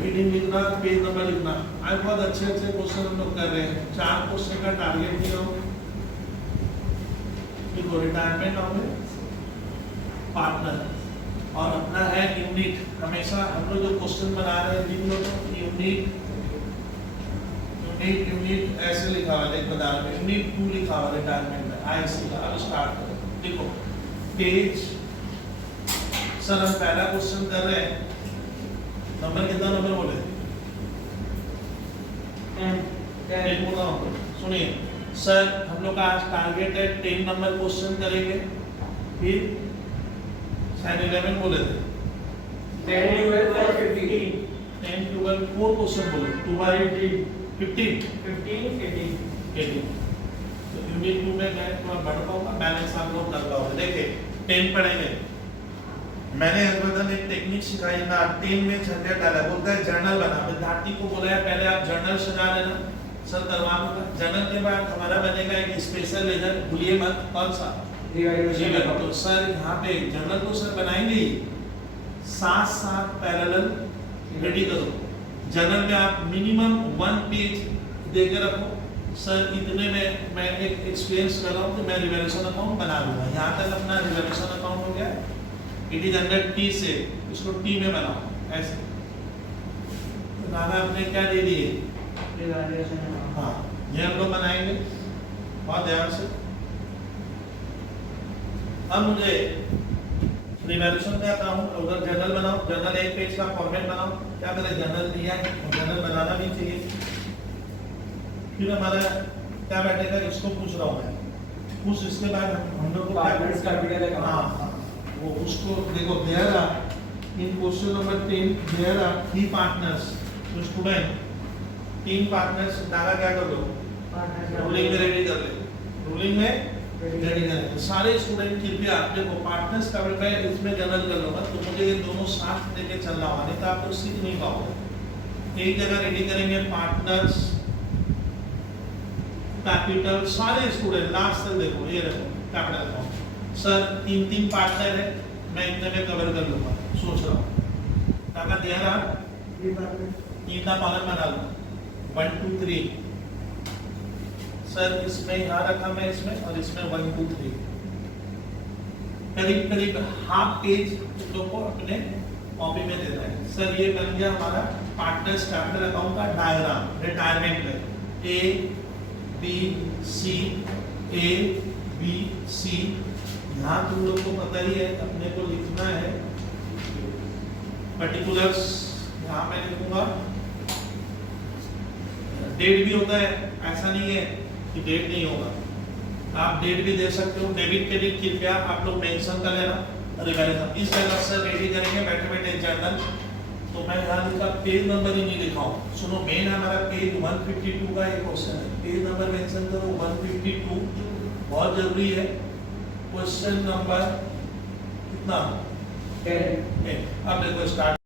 Heading लिखना, page number लिखना। आज बहुत अच्छे अच्छे क्वेश्चन हम लोग कर रहे हैं। 4 क्वेश्चन का टारगेट दिया हो, रिटायरमेंट ऑफ पार्टनर और अपना है यूनिट। हमेशा हम लोग जो क्वेश्चन बना रहे हैं लिख लो तो यूनिट यूनिट यूनिट ऐसे लिखा हुआ है, बता रहा हूँ यूनिट 2 लिखा हुआ रिटायरमेंट में आईसी का। अब स्टार्ट करो, देखो पेज। सर हम पहला क्वेश्चन कर रहे हैं, नंबर कितना नंबर बोले? 10 बोला हूँ। सुनिए सर, हम लोग का आज टारगेट है 10 नंबर क्वेश्चन करेंगे, फिर 11 बोले थे 10, 12 और 15। 10, 12 4 क्वेश्चन बोले, 2 बाय 15 18। तो यूनिट 2 में मैं थोड़ा बढ़ पाऊंगा, बैलेंस आप लोग कर पाओगे। देखिए 10 पढ़ेंगे। मैंने हरबदन एक टेक्निक सिखाई ना, 10 में झंझट डाला, बोलता है जर्नल बना। विद्यार्थी को बोला है पहले आप जर्नल सजा लेना, सर करवा दूंगा। जर्नल के बाद हमारा बनेगा एक स्पेशल लेजर, भूलिए मत कौन सा, रिवाइजन। तो सर यहाँ पे जर्नल तो सर बनाएंगे ही, साथ साथ पैरेलल रेडी करो। जर्नल में आप मिनिमम 1 पेज देकर रखो। सर इतने में मैं एक एक्सपीरियंस कर रहा हूँ कि मैं रिवैल्यूएशन अकाउंट बना लूंगा। यहाँ तक अपना रिवैल्यूएशन अकाउंट हो गया, इट इज अंडर टी से, इसको टी में बनाओ ऐसे। तो दादा आपने क्या दे दिए? हाँ, ये हम लोग बनाएंगे बहुत ध्यान से। अब मुझे रिवैल्यूएशन का अकाउंट उधर जर्नल बनाओ, जर्नल 1 पेज का फॉर्मेट बनाओ। क्या करें, जर्नल दिया है, जर्नल बनाना भी चाहिए। फिर हमारा क्या बैठेगा, इसको पूछ रहा हूँ मैं, कुछ इसके बाद हम लोग को पार्टनर्स कैपिटल है। हाँ वो उसको देखो, there are in question number 10 there are 3 partners. तो स्टूडेंट 3 पार्टनर्स डाला, क्या कर दो, रूलिंग में रेडी कर ले, रूलिंग में रेडी कर ले। सारे स्टूडेंट कृपया देखो पार्टनर्स का मैं इसमें जनरल कर लूंगा, तो मुझे ये दोनों साथ लेके चलना होगा, नहीं तो आप लोग सीख नहीं पाओगे। एक जगह रेडी करेंगे पार्टनर्स कैपिटल, सारे स्टूडेंट लास्ट तक देखो, ये देखो कैपिटल अकाउंट। सर 3 पार्टनर है, मैं इतने में कवर कर लूंगा, सोच रहा हूँ। टाका दे रहा 3 का पालन बना लूँ, 1 2 3। सर इसमें यहाँ रखा मैं, इसमें और इसमें 1 2 3, करीब करीब हाफ पेज लोग को अपने कॉपी में देना है। सर ये बन गया हमारा पार्टनर्स कैपिटल अकाउंट का डायग्राम रिटायरमेंट में। A B C, A B C. यहाँ तुम लोग को पता ही है, अपने को लिखना है पर्टिकुलर्स। यहाँ मैं लिखूंगा, डेट भी होता है, ऐसा नहीं है कि डेट नहीं होगा, आप डेट भी दे सकते हो। डेबिट क्रेडिट कृपया आप लोग मेंशन कर लेना। रिवैल्यूएशन इस जगह से रेडी करेंगे बैठे बैठे जर्नल। तो मैं यहाँ लिखा, पेज नंबर ही नहीं लिखा हूँ। सुनो, मेन हमारा पेज 152 का एक क्वेश्चन है, पेज नंबर मेंशन करो 152, बहुत जरूरी है। क्वेश्चन नंबर कितना? 10। अब देखो स्टार्ट।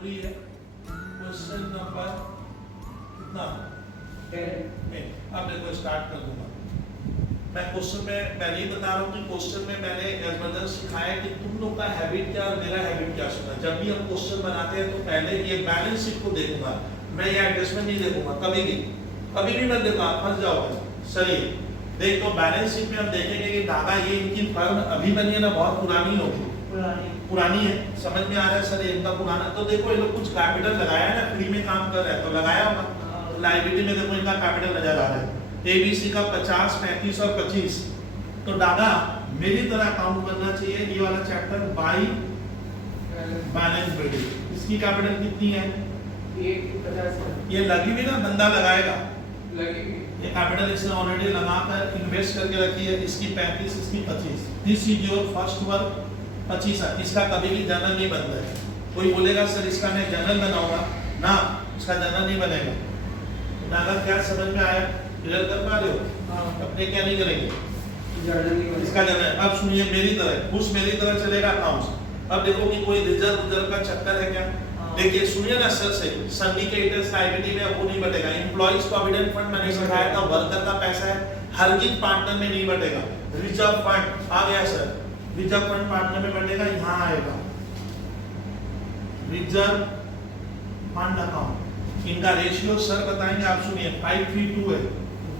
जरूरी है। क्वेश्चन नंबर कितना? 10। अब देखो स्टार्ट कर दूंगा मैं। क्वेश्चन में पहले ही बता रहा हूँ कि क्वेश्चन में मैंने एल्गोरिथम सिखाया कि तुम लोग का हैबिट क्या और मेरा हैबिट क्या सुना। जब भी हम क्वेश्चन बनाते हैं तो पहले ये बैलेंस शीट को देखूंगा मैं, ये एडजस्टमेंट नहीं देखूंगा कभी भी मत देखो, आप फंस जाओगे। सही देख, तो बैलेंस शीट में हम देखेंगे कि दादा ये इनकी फर्म अभी बनी है ना, बहुत पुरानी होगी, पुरानी है। समझ में आ रहा है सर इनका पुराना? तो देखो ये लोग कुछ कैपिटल लगाया है ना, फ्री में काम कर रहा है तो लगाया होगा। लाइबिलिटी में देखो इनका कैपिटल नजर आ रहा है, एबीसी का 50, 35 और 25। तो दादा मेरी तरह अकाउंट बनना चाहिए ये वाला चैप्टर बाई बैलेंस बिल्डिंग। इसकी कैपिटल कितनी है? 50। ये लगी हुई ना, बंदा लगाएगा लगेगी। ये कैपिटल इसने ऑलरेडी लगाकर इन्वेस्ट करके रखी है। इसकी 35, इसकी 25। This is your first work 25 है। इसका कभी भी जनरल नहीं बनता है। कोई बोलेगा सर इसका मैं जनरल बनाऊंगा ना, इसका जनरल नहीं बनेगा। दादा क्या समझ में आया? क्लियर कर पा रहे हो? अपने क्या नहीं करेंगे इसका जनरल। अब सुनिए मेरी तरह, कुछ मेरी तरह चलेगा अकाउंट्स। अब देखो कि कोई रिजर्व का चक्कर है क्या? देखिए सुनिए ना सर से, सिंडिकेटर्स लायबिलिटी में वो नहीं बटेगा। एम्प्लॉइज प्रोविडेंट फंड मैंने सिखाया था, वर्कर का पैसा है, हरगिज पार्टनर में नहीं बटेगा। रिजर्व फंड आ गया सर, रिजर्व फंड पार्टनर में बटेगा, यहाँ आएगा रिजर्व फंड अकाउंट। इनका रेशियो सर बताएंगे, आप सुनिए 5:3:2 है,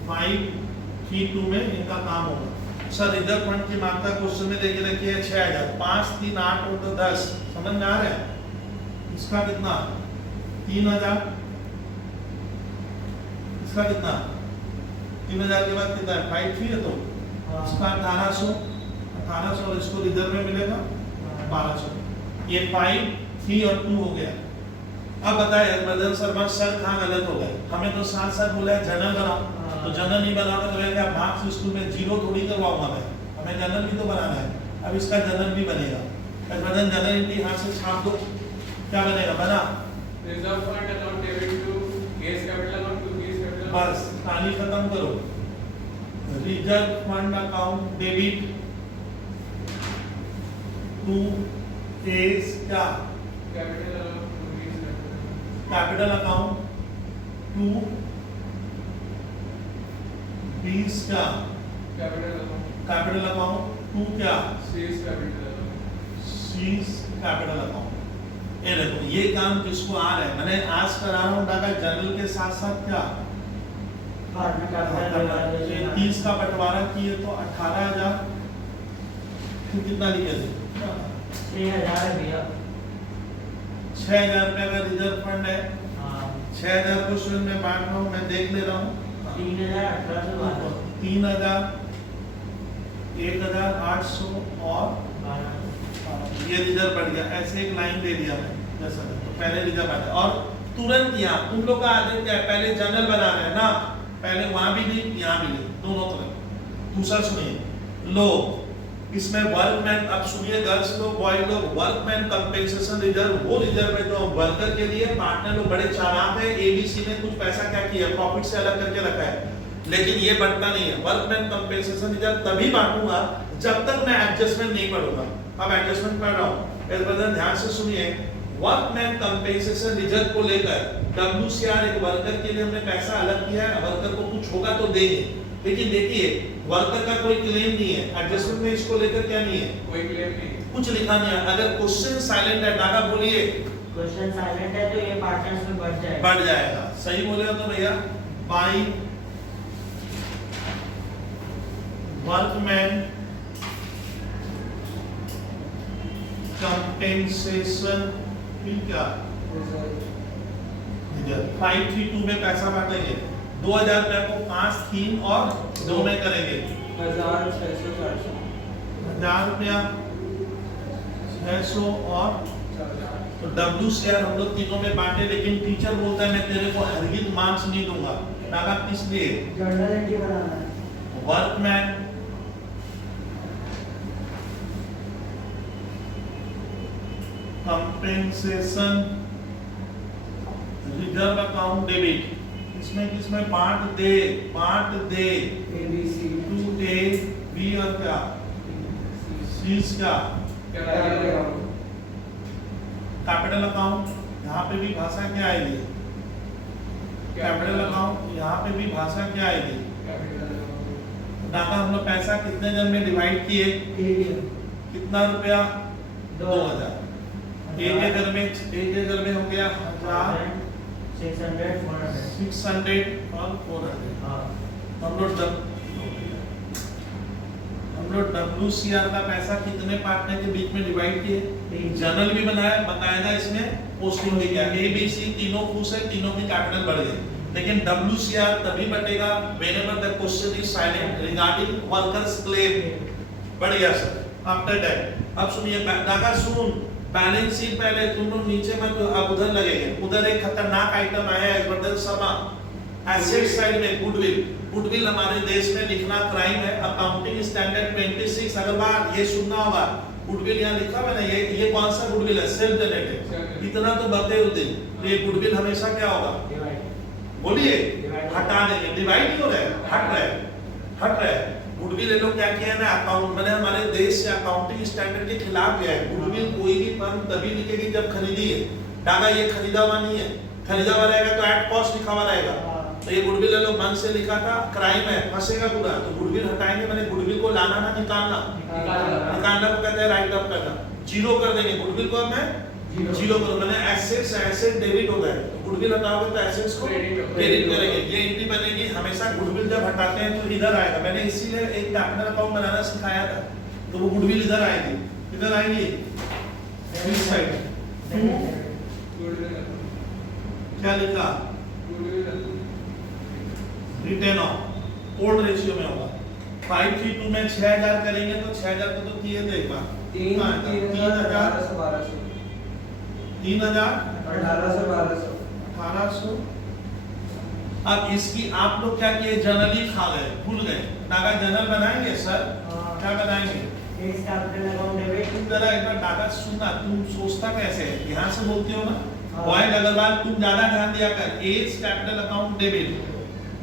5:3:2 में इनका काम होगा। सर रिजर्व फंड की मात्रा क्वेश्चन में देके रखी है 6000, 5, 3, 8 और तो 10। समझ में आ रहा है? इसका कितना? 3000। इसका कितना? 3000 के बाद कितना है? 5:3 है तो इसका 1800 और इसको रिजर्व में मिलेगा 1200। ये 5, 3 और 2 हो गया। अब बताए बदल सर कहाँ गलत हो गए? हमें तो साथ साथ बोला है जनरल बनाओ, तो जनरल नहीं बनाओगे तो क्या मार्क्स स्कूल में 0 थोड़ी करवाऊंगा मैं, हमें जनरल भी तो बनाना है। अब इसका जनरल भी बनेगा, जनरल यहाँ से छाप दो, क्या बनेगा? बना reserve fund account debit to K's capital account to K's capital. बस कहानी खत्म करो। Reserve fund account debit to K's क्या? Capital account to K's capital. Capital account to B's क्या? कैपिटल अकाउंट टू क्या? C's capital account. C's capital account. ये देखो ये काम किसको आ रहा है? मैंने आज करा रहा हूँ दादा जनरल के साथ साथ क्या? 30 का बंटवारा किए तो 18,000। तो कितना लिखे थे? 6,000 भैया। 6,000 रुपए का रिजर्व फंड है। 6,000 को शुरू में बांट रहा हूँ, मैं देख ले रहा हूँ। 3,000 3,000, 1,800 और ये रिजर्व बढ़ गया। ऐसे एक लाइन दे दिया मैं जैसा, तो पहले रिजर्व आता और तुरंत यहाँ तुम लोग का आदत क्या है? पहले जनरल बनाना है ना, पहले वहां भी नहीं यहाँ भी नहीं, दोनों तरफ। दूसरा सुनिए लो, इसमें वर्कमैन, अब सुनिए गर्ल्स लोग बॉय लोग, वर्कमैन कंपेंसेशन रिजर्व वो रिजर्व है जो वर्कर के लिए। पार्टनर लोग बड़े चालाक है, एबीसी ने कुछ पैसा क्या किया, प्रॉफिट से अलग करके रखा है, लेकिन ये बढ़ता नहीं है। वर्कमैन कंपेंसेशन रिजर्व तभी बांटूंगा जब तक मैं एडजस्टमेंट नहीं पढ़ूंगा। अब एडजस्टमेंट पढ़ रहा हूँ, इस बदल ध्यान से सुनिए। वर्कमैन कंपेंसेशन रिजर्व को लेकर WCR एक वर्कर के लिए हमने पैसा अलग किया है, वर्कर को कुछ होगा तो देंगे, लेकिन देखिए वर्कर का कोई क्लेम नहीं है। एडजस्टमेंट में इसको लेकर क्या नहीं है? कोई क्लेम नहीं, कुछ लिखा नहीं है। अगर क्वेश्चन साइलेंट है, दादा बोलिए, क्वेश्चन साइलेंट है तो ये पार्टनर्स में बढ़ जाएगा। सही बोले हो तो भैया, बाई वर्कमैन कंपेंसेशन क्या? 5:3:2 में पैसा बांटेंगे। 2,000 रुपए को 5, 3 और 2 में करेंगे। 1,600 1000 रुपया 600 और तो WCR हम लोग तीनों में बांटे, लेकिन टीचर बोलता है मैं तेरे को हरगिज मार्क्स नहीं दूंगा। दादा किस लिए? जर्नल एंट्री बनाना है। Workman compensation reserve account debit, इसमें किसमें बांट दे ABC टू A B और क्या सीज क्या? Capital capital account. यहाँ पे भी भाषा क्या आएगी? Capital account. यहाँ पे भी भाषा क्या आएगी? डाका हम लोग पैसा कितने जन में डिवाइड किए? कितना रुपया? 2000। एक घर में हो गया 1000, 600, 400। 600 और 400। हाँ। हम लोग WCR का पैसा कितने पार्टनर के बीच में डिवाइड किए? जर्नल भी बनाया, बताया इसमें पोस्टिंग भी किया। ABC तीनों खुश है, तीनों की कैपिटल बढ़ गई। लेकिन WCR तभी बटेगा whenever the question is silent regarding workers claim। बढ़ गया सर। आफ्टर दैट अब सुनिए डाका सुन, बैलेंस शीट पहले तुम लोग नीचे मत, अब उधर लगेंगे। उधर एक खतरनाक आइटम आया है बर्दन समा, एसेट साइड में गुडविल हमारे देश में लिखना क्राइम है। अकाउंटिंग स्टैंडर्ड 26 अग्रवाल ये सुनना होगा। गुडविल यहाँ लिखा है ना, ये कौन सा गुडविल है? Self generated. इतना तो बते होते, ये गुडविल हमेशा क्या होगा? बोलिए, हटा देंगे। डिवाइड नहीं हो रहा है, हट रहा है। गुडविल लोग क्या किया ना, अकाउंट मैंने हमारे देश से अकाउंटिंग स्टैंडर्ड के खिलाफ गया है। गुडविल कोई भी फर्म तभी लिखेगी जब खरीदी है। डाका ये खरीदा हुआ नहीं है, खरीदा हुआ रहेगा तो एट कॉस्ट लिखा हुआ रहेगा। तो ये गुडविल लोग मन से लिखा था, क्राइम है, फंसेगा पूरा। तो गुडविल हटाएंगे, मैंने गुडविल को लाना ना निकालना को कहते हैं राइट अप करना। जीरो कर देंगे गुडविल को, अब मैं जीरो करूं। मैंने एसेट डेबिट हो गए, तो गुडविल हटाओगे तो एसेट्स को क्रेडिट करेंगे। ये एंट्री बनेगी हमेशा। गुडविल जब हटाते हैं तो इधर आएगा। मैंने इसीलिए एक कैपिटल अकाउंट बनाना सिखाया था, तो वो गुडविल इधर आएगी। इधर आएगी इस साइड। क्या लिखा? रिटेन ऑफ ओल्ड रेशियो में होगा। 532 में 6000 करेंगे तो 6000 को तो किए थे एक बार। 1800। अब इसकी आप लोग क्या किए? जनरली खा गए, भूल गए। डाका जनरल बनाएंगे सर, क्या बनाएंगे? Capital account debit. तुम जरा एक बार डाका सुनना, तुम सोचता कैसे है? ध्यान से बोलते हो ना बॉयल अग्रवाल, तुम ज्यादा ध्यान दिया कर। A's capital account debit,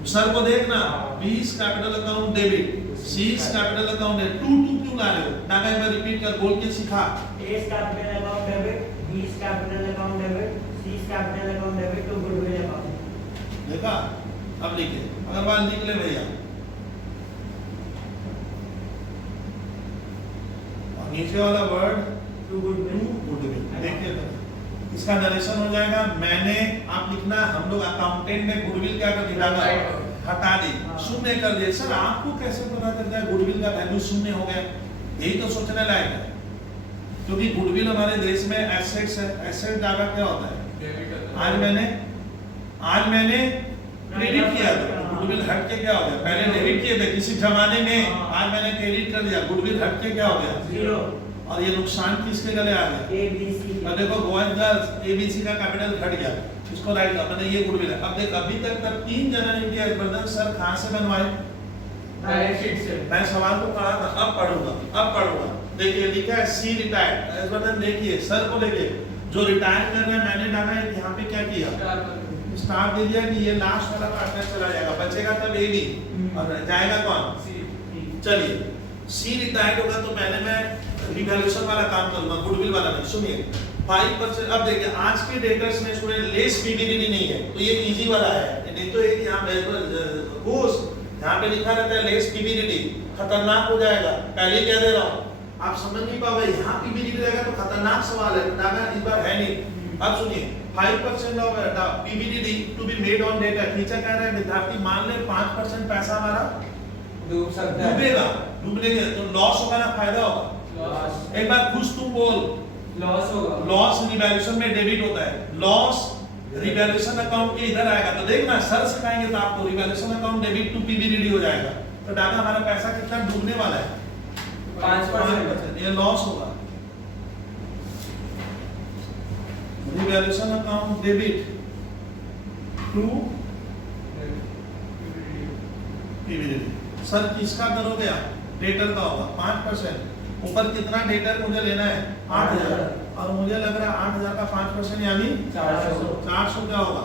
sir को देखना। 20 capital account debit, 6 capital account debit. 2 क्यों ला रहे हो? डाका एक बार रिपीट कर, बोल के सिखा। A's capital account debit, 20 capital account debit, 6 capital account debit to goodwill account. देखा? अब लिखे अग्रवाल, लिख ले भैया। और नीचे वाला वर्ड टू गुडविल। देखिए इसका नरेशन हो जाएगा। मैंने, आप लिखना, हम लोग अकाउंटेंट में गुडविल क्या कर दिया? हटा दी, शून्य कर दिया। सर आपको कैसे पता चलता है गुडविल का वैल्यू शून्य हो गया? यही तो सोचने लायक है, क्योंकि गुडविल हमारे देश में एसेट्स है। एसेट डाका क्या होता है? आज मैंने क्रेडिट किया था, गुडविल हट के क्या हो गया? पहले डेबिट किए थे किसी जमाने में, आज मैंने क्रेडिट कर दिया, गुडविल हट के क्या हो गया? जीरो। और ये नुकसान किसके गले आ गया? ABC। अब देखो बॉयज गर्ल्स, ABC का कैपिटल घट गया, इसको राइट कर। मैंने ये गुडविल है। अब देख अभी तक 3 जना ने किया। ब्रदर सर कहां से बनवाए? बैलेंस शीट से। मैं सवाल तो पढ़ा था, अब पढ़ूंगा। देखिए लिखा है सी रिटायर्ड। इस बटन देखिए, सर को लेके जो रिटायर कर रहे हैं, मैंने डाला है यहाँ पे क्या किया? स्टार दे दिया कि ये लास्ट वाला पार्टनर चला जाएगा, बचेगा तब AB और जाएगा कौन? C। चलिए सी रिटायर्ड होगा तो पहले मैं रिवैल्यूएशन वाला काम करूंगा, गुडविल वाला नहीं। सुनिए 5%। अब देखिए आज के डेटर्स में स्टूडेंट लेस PBDD नहीं है, तो ये इजी वाला है। नहीं तो एक यहाँ यहाँ पे लिखा रहता है लेस PBDD, खतरनाक हो जाएगा। पहले कह दे रहा हूँ, आप समझ नहीं पाओगे। यहाँ PBDD रहेगा तो खतरनाक सवाल है, डाका इस बार है नहीं। अब सुनिए 5% of PBDD to be made on डेटा। टीचर कह रहा है विद्यार्थी मान ले 5% पैसा हमारा डूब सकता है, डूबेगा, डूबने तो लॉस होगा ना फायदा होगा? लॉस। एक बार खुश तुम बोल। लॉस होगा। लॉस रिवैल्यूएशन में डेबिट होता है। लॉस रिवैल्यूएशन अकाउंट के इधर आएगा, तो देखना सर सिखाएंगे तो आपको revaluation account debit to PBDD हो जाएगा। तो डाटा हमारा पैसा कितना डूबने वाला है? 5%। ये लॉस होगा। Revaluation account debit to PBDD। Sir किसका करोगे आप? डेटर का होगा 5%। ऊपर कितना डेटर मुझे लेना है? 8000। और मुझे लग रहा है 8000 का 5% यानी 400 क्या होगा?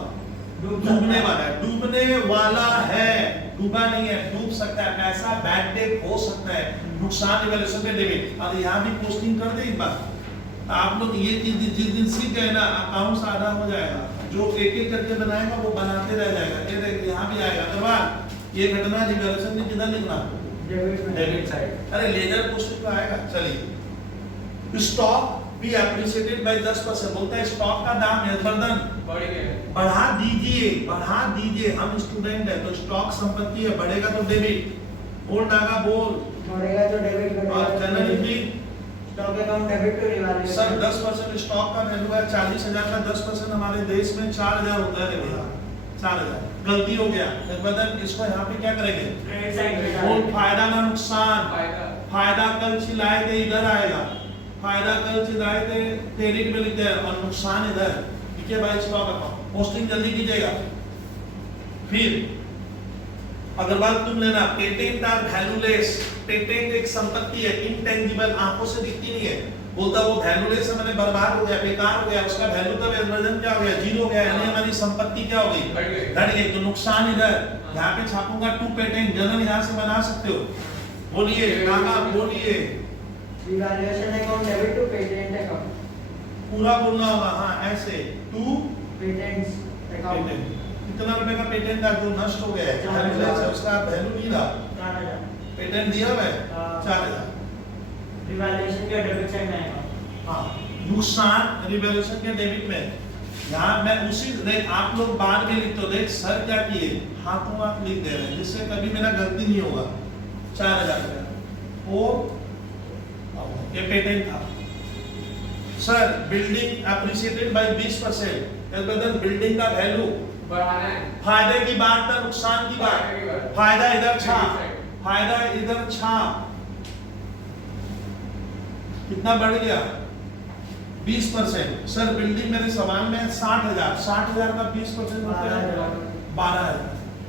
डूबने वाला है। डूबने वाला है, डूबा नहीं है, डूब सकता है। पैसा बैड डेट हो सकता है, नुकसान रिवैल्यूएशन में डेबिट। और यहाँ भी पोस्टिंग कर दे एक बार, आप लोग ये चीज जिस दिन सीख गए ना अकाउंट्स आधा हो जाएगा, जो एक एक करके बनाएगा वो बनाते रह जाएगा। ये देख यहाँ भी आएगा अग्रवाल ये घटना रिवैल्यूएशन में कितना लिखना डेबिट साइड। अरे लेजर पोस्टिंग तो आएगा। चलिए स्टॉक भी एप्रिशिएटेड बाय 10% बोलता है स्टॉक का दाम यशवर्धन बढ़ गया। बढ़ा दीजिए हम स्टूडेंट है तो स्टॉक संपत्ति है बढ़ेगा तो डेबिट बोल डागा बोल बढ़ेगा तो डेबिट और जनरल इनकी stock account debit to revaluation. Sir 10% stock का वैल्यू है 40,000 का 10% हमारे देश में 4,000 होता है भैया 4,000 गलती हो गया यशवर्धन इसको यहाँ पे क्या करेंगे क्रेडिट साइड पे बोल डालेंगे। फायदा ना नुकसान फायदा। फायदा कल चिल्लाए थे इधर आएगा फायदा कल चिल्लाए थे क्रेडिट में लिखते हैं और नुकसान इधर ठीक है भाई स्टॉक अकाउंट पोस्टिंग जल्दी कीजिएगा। फिर अग्रवाल तुम लेना पेटेंट आर वैल्यूलेस पेटेंट एक संपत्ति है इंटेंजिबल आंखों से दिखती नहीं है बोलता वो वैल्यूलेस है मैंने बर्बाद हो गया बेकार हो गया उसका वैल्यू का वजन क्या हो गया जीरो हो गया यानी हमारी संपत्ति क्या हो बढ़ गई गई। घट गई तो नुकसान इधर यहाँ पे छापूंगा टू पेटेंट जनरल यहाँ से बना सकते हो बोलिए नागा बोलिए revaluation account debit to patent account. पूरा बोलना होगा हाँ ऐसे टू पेटेंट्स अकाउंट पेटेंट कितना रुपए का पेटेंट था जो नष्ट हो गया है वैल्यूलेस है उसका वैल्यू नहीं रहा 4,000 पेटेंट दिया हुआ है हाँ। 4,000 रिवैल्यूएशन के डेबिट साइड में आएगा। हाँ नुकसान रिवैल्यूएशन के डेबिट में यहाँ मैं उसी देख आप लोग बाद में लिखते हो देख सर क्या किए हाथों हाथ लिख दे रहे हैं जिससे कभी मेरा गलती नहीं होगा 4,000 रुपया वो ये पेटेंट था sir building appreciated by 20% building का वैल्यू बढ़ाना है। फायदे की बात था नुकसान की फायदे की बात बात। फायदा इधर छा Credit side। फायदा इधर छा कितना बढ़ गया 20% सर बिल्डिंग मेरे सवाल में 60,000 का 20% होता है 12,000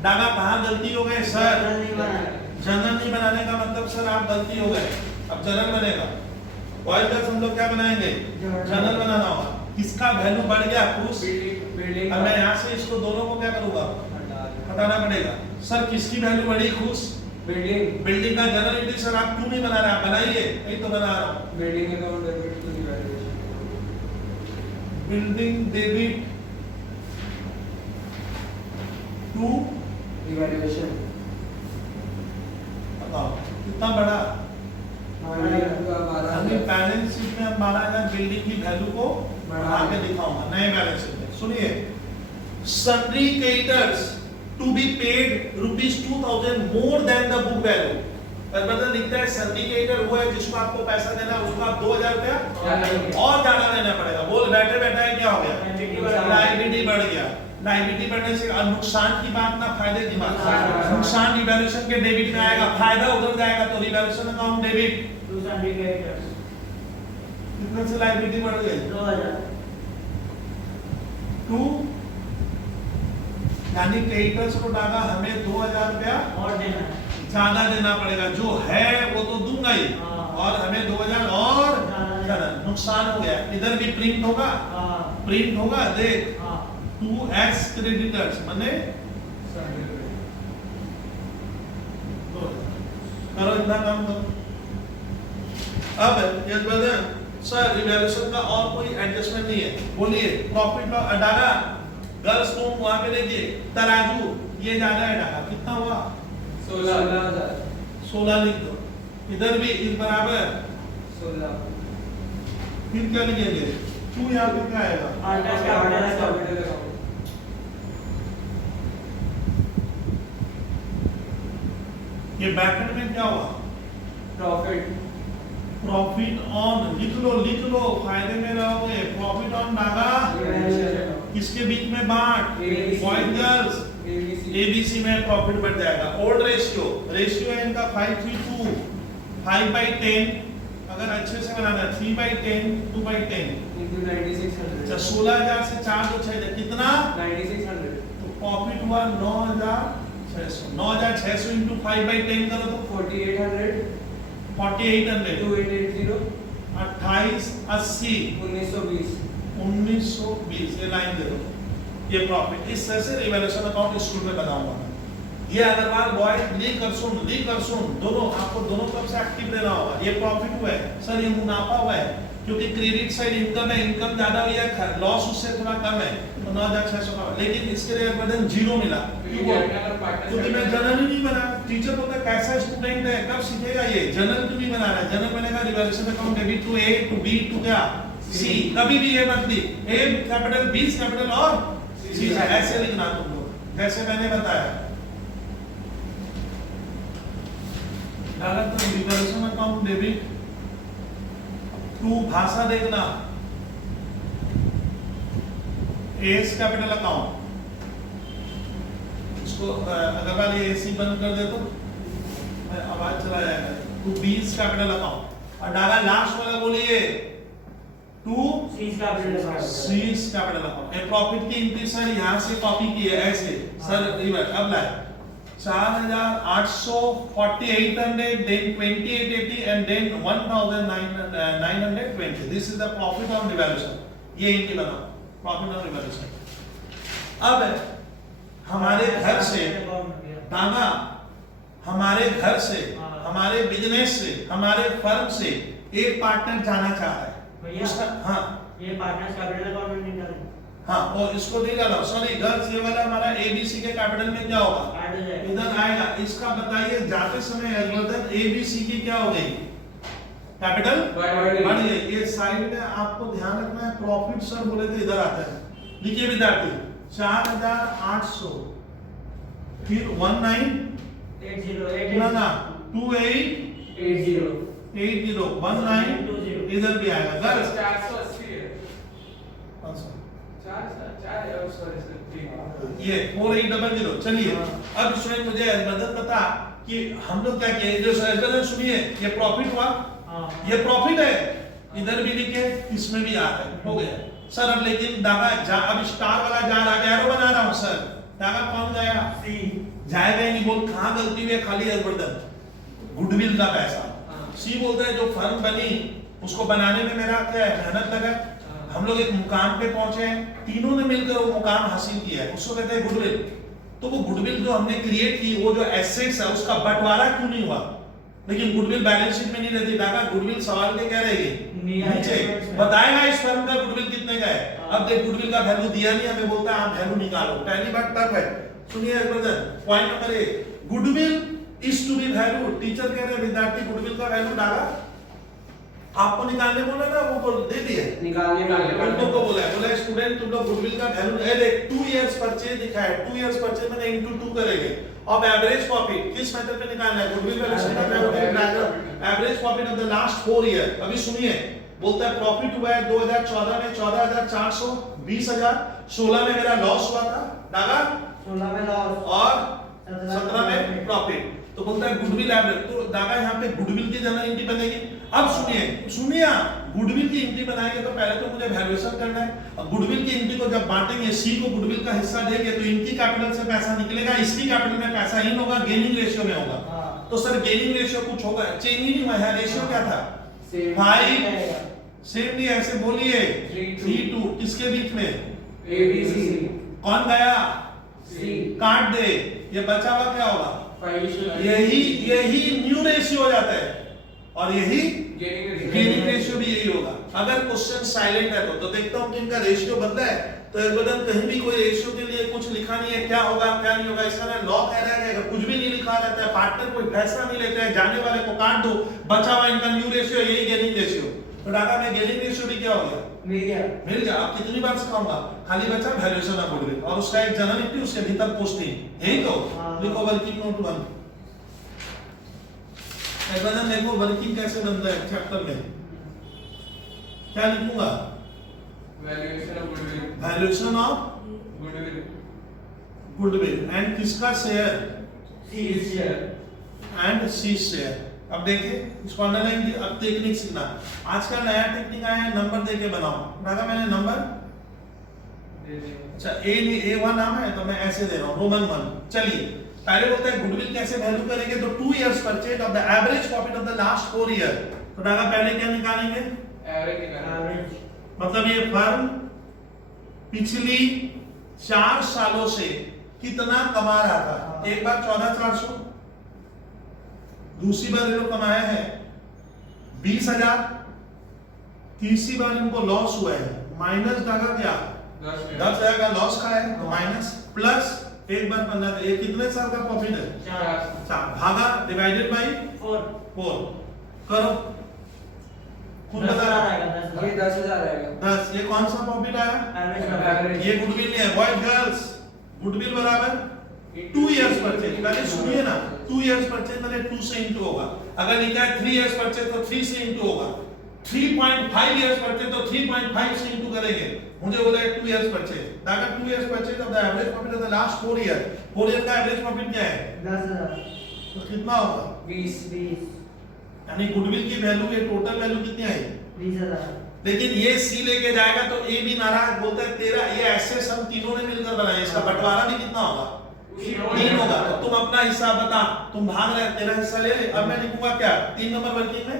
डागा कहाँ गलती हो गए सर जनरल नहीं बनाना। जनरल नहीं बनाने का मतलब सर आप गलती हो गए अब जनरल बनेगा वाइल्ड हम लोग क्या बनाएंगे जनरल बनाना होगा किसका वैल्यू बढ़ गया खुश बिल्डिंग अब मैं यहाँ से इसको दोनों को क्या करूंगा हटाना पड़ेगा सर किसकी वैल्यू बढ़ी खुश बिल्डिंग का जनरल सर आप क्यों नहीं बना रहे आप बनाइए नहीं तो बना रहा हूँ building account debit to revaluation. Building debit to revaluation बताओ कितना बड़ा अभी बैलेंस शीट में हम 12,000 बिल्डिंग की वैल्यू को बढ़ा के दिखाऊंगा नए बैलेंस शीट में सुनिए sundry creditors to be paid ₹2,000 more than the book value मतलब लिखता है सन्ड्री क्रेडिटर वो है जिसको आपको पैसा देना है उसको आप 2,000 रुपया और ज्यादा देना पड़ेगा बोल बैठे बैठे क्या हो गया लायबिलिटी बढ़ गया लायबिलिटी बढ़ने से नुकसान की बात ना फायदे की बात नुकसान रिवैल्यूएशन के डेबिट में आएगा फायदा उधर जाएगा तो revaluation account debit to sundry creditors कितने से लायबिलिटी बढ़ गई 2,000 टू यानी क्रेडिटर्स को डाला हमें 2,000 रुपया और देना है। ज्यादा देना पड़ेगा जो है वो तो दूंगा ही हाँ। और हमें 2,000 और हाँ। ज्यादा नुकसान हो गया इधर भी प्रिंट होगा हाँ प्रिंट होगा देख हाँ 2x क्रेडिटर्स माने करो इतना काम करो अब यशवर्धन सर रिवैल्यूएशन का और कोई एडजस्टमेंट नहीं है बोलिए प्रॉफिट लॉस डागा गर्ल्स तुम वहां पे देखिए तराजू ये ज्यादा है डागा कितना हुआ 16 लिख दो इधर भी इस बराबर 16 फिर क्या लिखेंगे तू यहाँ पे क्या आएगा Artist capital account। ये ब्रैकेट में क्या हुआ प्रॉफिट ऑन लिख लो फायदे में रहोगे प्रॉफिट ऑन डागा किसके बीच में बांट बॉयज गर्ल्स एबीसी में प्रॉफिट बढ़ जाएगा ओल्ड रेशियो है इनका 5:3:2 5/10 अगर अच्छे से बनाना 3/10 2/10 अच्छा 16,000 से 4 तो 6,000 कितना 9600 तो प्रॉफिट हुआ 9,600 into 5/10 करो तो 4800 4800 2880 28 80 1920 1920 ये लाइन दे दो ये प्रॉफिट इस तरह से रिवैल्यूएशन अकाउंट स्कूल में बताऊंगा ये अग्रवाल बॉय ली कर सुन दोनों आपको दोनों तरफ से एक्टिव रहना होगा ये प्रॉफिट हुआ है सर ये मुनाफा हुआ है क्योंकि क्रेडिट साइड इनकम है, इनकम ज्यादा हुई है, लॉस उससे थोड़ा कम है, तो 9,600 का, लेकिन इसके लिए बदन जीरो मिला। क्योंकि मैं जनरल ही नहीं बना। टीचर बोलता है कैसा स्टूडेंट है, कब सीखेगा ये, जनरल क्यों नहीं बना रहा है? जनरल बनेगा revaluation account debit to A to B to क्या सी, कभी भी ये मत लिख, ए कैपिटल बी कैपिटल और सी ऐसे लिखना तुम लोग, जैसे मैंने बताया। अगर तुम रिवैल्यूएशन अकाउंट डेबिट टू भाषा देखना, एस कैपिटल अकाउंट, इसको अगर वाले एसी बंद कर दे तो आवाज चला जाएगा। टू बीस कैपिटल अकाउंट, और डाला लास्ट वाला बोलिए टू सीज कैपिटल अकाउंट। ये प्रॉफिट की एंट्री सर यहाँ से कॉपी की है ऐसे सर, रिवर्स अब लाए 4,848 then 2,880 and then 1,920. This is the profit on revaluation. ये इनकी बनाओ प्रॉफिट ऑन रिवैल्यूएशन। अब हमारे घर से दादा, हमारे घर से, हमारे बिजनेस से, हमारे फर्म से एक पार्टनर जाना चाह रहा है, उसका हाँ ये पार्टनर्स कैपिटल अकाउंट में निकालें। हाँ, और इसको निकालो, सॉरी गर्ल्स, ये वाला हमारा एबीसी के कैपिटल में क्या होगा, इधर आएगा। इसका बताइए जाते समय एल्गोरिथम एबीसी की क्या हो गई, कैपिटल बढ़ गई। ये साइड में आपको ध्यान रखना है, प्रॉफिट सर बोले थे इधर आता है, लिखिए विद्यार्थी 4,800 फिर 1980 ना 2880 19 इधर भी आएगा गर्ल्स 480 है, ये 4800। चलिए अब स्टूडेंट मुझे मदद बता कि हम लोग क्या किए, जो सर सुनिए, ये प्रॉफिट हुआ, ये प्रॉफिट है, इधर भी लिखे, इसमें भी आ रहा है, हो गया सर। अब लेकिन दागा अब स्टार वाला जा रहा है, एरो बना रहा हूं सर, दागा कौन जाएगा, सी जाएगा ही नहीं। बोल कहां गलती हुई, खाली एल्गोरिथम गुडविल का पैसा, सी बोलता है जो फर्म बनी उसको बनाने में मेरा क्या है, मेहनत लगा, हम लोग एक मुकाम पे पहुंचे हैं, तीनों ने मिलकर वो मुकाम हासिल किया है, उसको कहते हैं गुडविल। तो वो गुडविल जो हमने क्रिएट की, वो जो एसेट्स है उसका बंटवारा क्यों नहीं हुआ, लेकिन गुडविल बैलेंस शीट में नहीं रहती। दादा गुडविल सवाल के क्या रहेगी, नीचे बताएगा इस फर्म का गुडविल कितने का है। अब देख गुडविल का वैल्यू दिया नहीं, हमें बोलता है आप वैल्यू निकालो, पहली बात टफ है। सुनिए brother, point number 1, goodwill is to be value. Teacher कह रहे विद्यार्थी गुडविल का वैल्यू डाला, आपको निकालने बोला ना, वो दे दिए निकालने को बोला है, बोला स्टूडेंट तुम लोग गुडविल का वैल्यू देख 2 इयर्स परचेज दिखा है, 2 इयर्स परचेज मैंने इनटू 2 करेंगे। अब एवरेज प्रॉफिट किस मेथड पे निकालना है, गुडविल वैल्यूएशन का average profit of the last 4 year. अभी सुनिए, बोलता है प्रॉफिट हुआ है 2014 में 14,400, 20,000, 16 में मेरा लॉस हुआ था दादा, 16 में लॉस और 17 में प्रॉफिट। तो बोलता है गुडविल एवरेज, तो दादा यहाँ पे गुडविल की जनरल एंट्री बनेगी। अब सुनिए गुडविल की एंट्री बनाएंगे तो पहले तो मुझे वैल्यूएशन करना है। अब गुडविल की एंट्री को जब बांटेंगे, सी को गुडविल का हिस्सा देंगे तो इनकी कैपिटल से पैसा निकलेगा, इसकी कैपिटल में पैसा इन होगा, गेनिंग रेशियो में होगा। तो सर गेनिंग रेशियो कुछ होगा, चेंज ही नहीं हुआ है, रेशियो क्या था 5 सेम नहीं, ऐसे बोलिए 3:2 किसके बीच में, एबीसी कौन गया, सी काट दे, ये बचा हुआ क्या होगा, यही न्यू रेशियो हो जाता है, और यही गेनिंग रेशियो भी यही होगा। अगर क्वेश्चन साइलेंट है तो देखता हूं कि इनका रेशियो बदला है, तो एल्गोरिथम कहीं भी कोई रेशियो के लिए कुछ लिखा नहीं है, क्या होगा क्या नहीं होगा, इसका लॉ कह रहा है कुछ भी नहीं लिखा रहता है, पार्टनर कोई फैसला नहीं लेते हैं, जाने वाले को काट दो, बचा हुआ इनका न्यू रेशियो यही गेनिंग रेशियो। तो डाटा में गेनिंग रेशियो भी क्या हो गया, मिल गया। आप कितनी बार सिखाऊंगा, खाली बचा वैल्यूएशन ऑफ गुडविल और उसका एक जनरल एंट्री, उसके भीतर पोस्टिंग, यही तो लिखो वर्किंग नोट 1। एल्गोरिथम देखो वर्किंग कैसे बनता है चैप्टर में, क्या लिखूंगा, वैल्यूएशन ऑफ गुडविल एंड किसका share, C share and C share. अब देखिए इसको अंडरलाइन, अब टेक्निक सीखना। आज का नया टेक्निक आया है, नंबर देके बनाओ। दादा मैंने नंबर अच्छा A1 नाम है तो मैं ऐसे दे रहा हूं, रोमन 1। चलिए पहले बोलता है गुडविल कैसे वैल्यू करेंगे, तो 2 years purchase of the average profit of the last 4 year. तो दादा पहले क्या निकालेंगे, एवरेज, मतलब ये फर्म पिछली 4 सालों से कितना कमा रहा था। एक बार 14,400, दूसरी बार ये लोग कमाया है 20,000, तीसरी बार इनको लॉस हुआ है, माइनस डागा क्या 10,000 का लॉस का है तो माइनस, प्लस एक बार 15, ये कितने साल का प्रॉफिट है 4, भागा डिवाइडेड बाई 4 करो, खुद बता रहा है 10,000 आएगा। 10। ये कौन सा प्रॉफिट आया, ये गुडविल नहीं है बॉयज गर्ल्स, गुडविल बराबर 2 इयर्स परचेज, पहले सुनिए ना 2 इयर्स परचेज मैंने 2 से इंटू होगा, अगर लिखा है 3 इयर्स परचेज तो 3 से इंटू होगा, 3.5 इयर्स परचेज तो 3.5 से इंटू करेंगे, मुझे बोला है 2 इयर्स परचेज, अगर 2 years purchase of the average profit of the last 4 year का एवरेज प्रॉफिट क्या है 10,000, तो कितना होगा 20 यानी गुडविल की वैल्यू, ये टोटल वैल्यू कितनी आई 20,000। लेकिन ये सी लेके जाएगा तो ए भी नाराज, बोलता है तेरा ये एसेट्स हम तीनों ने मिलकर बनाए, इसका बंटवारा भी कितना होगा 3 होगा, तो तुम अपना हिस्सा बता, तुम भाग रहे, तेरा हिस्सा ले ले। अब मैं लिखूंगा क्या 3 नंबर वर्किंग में,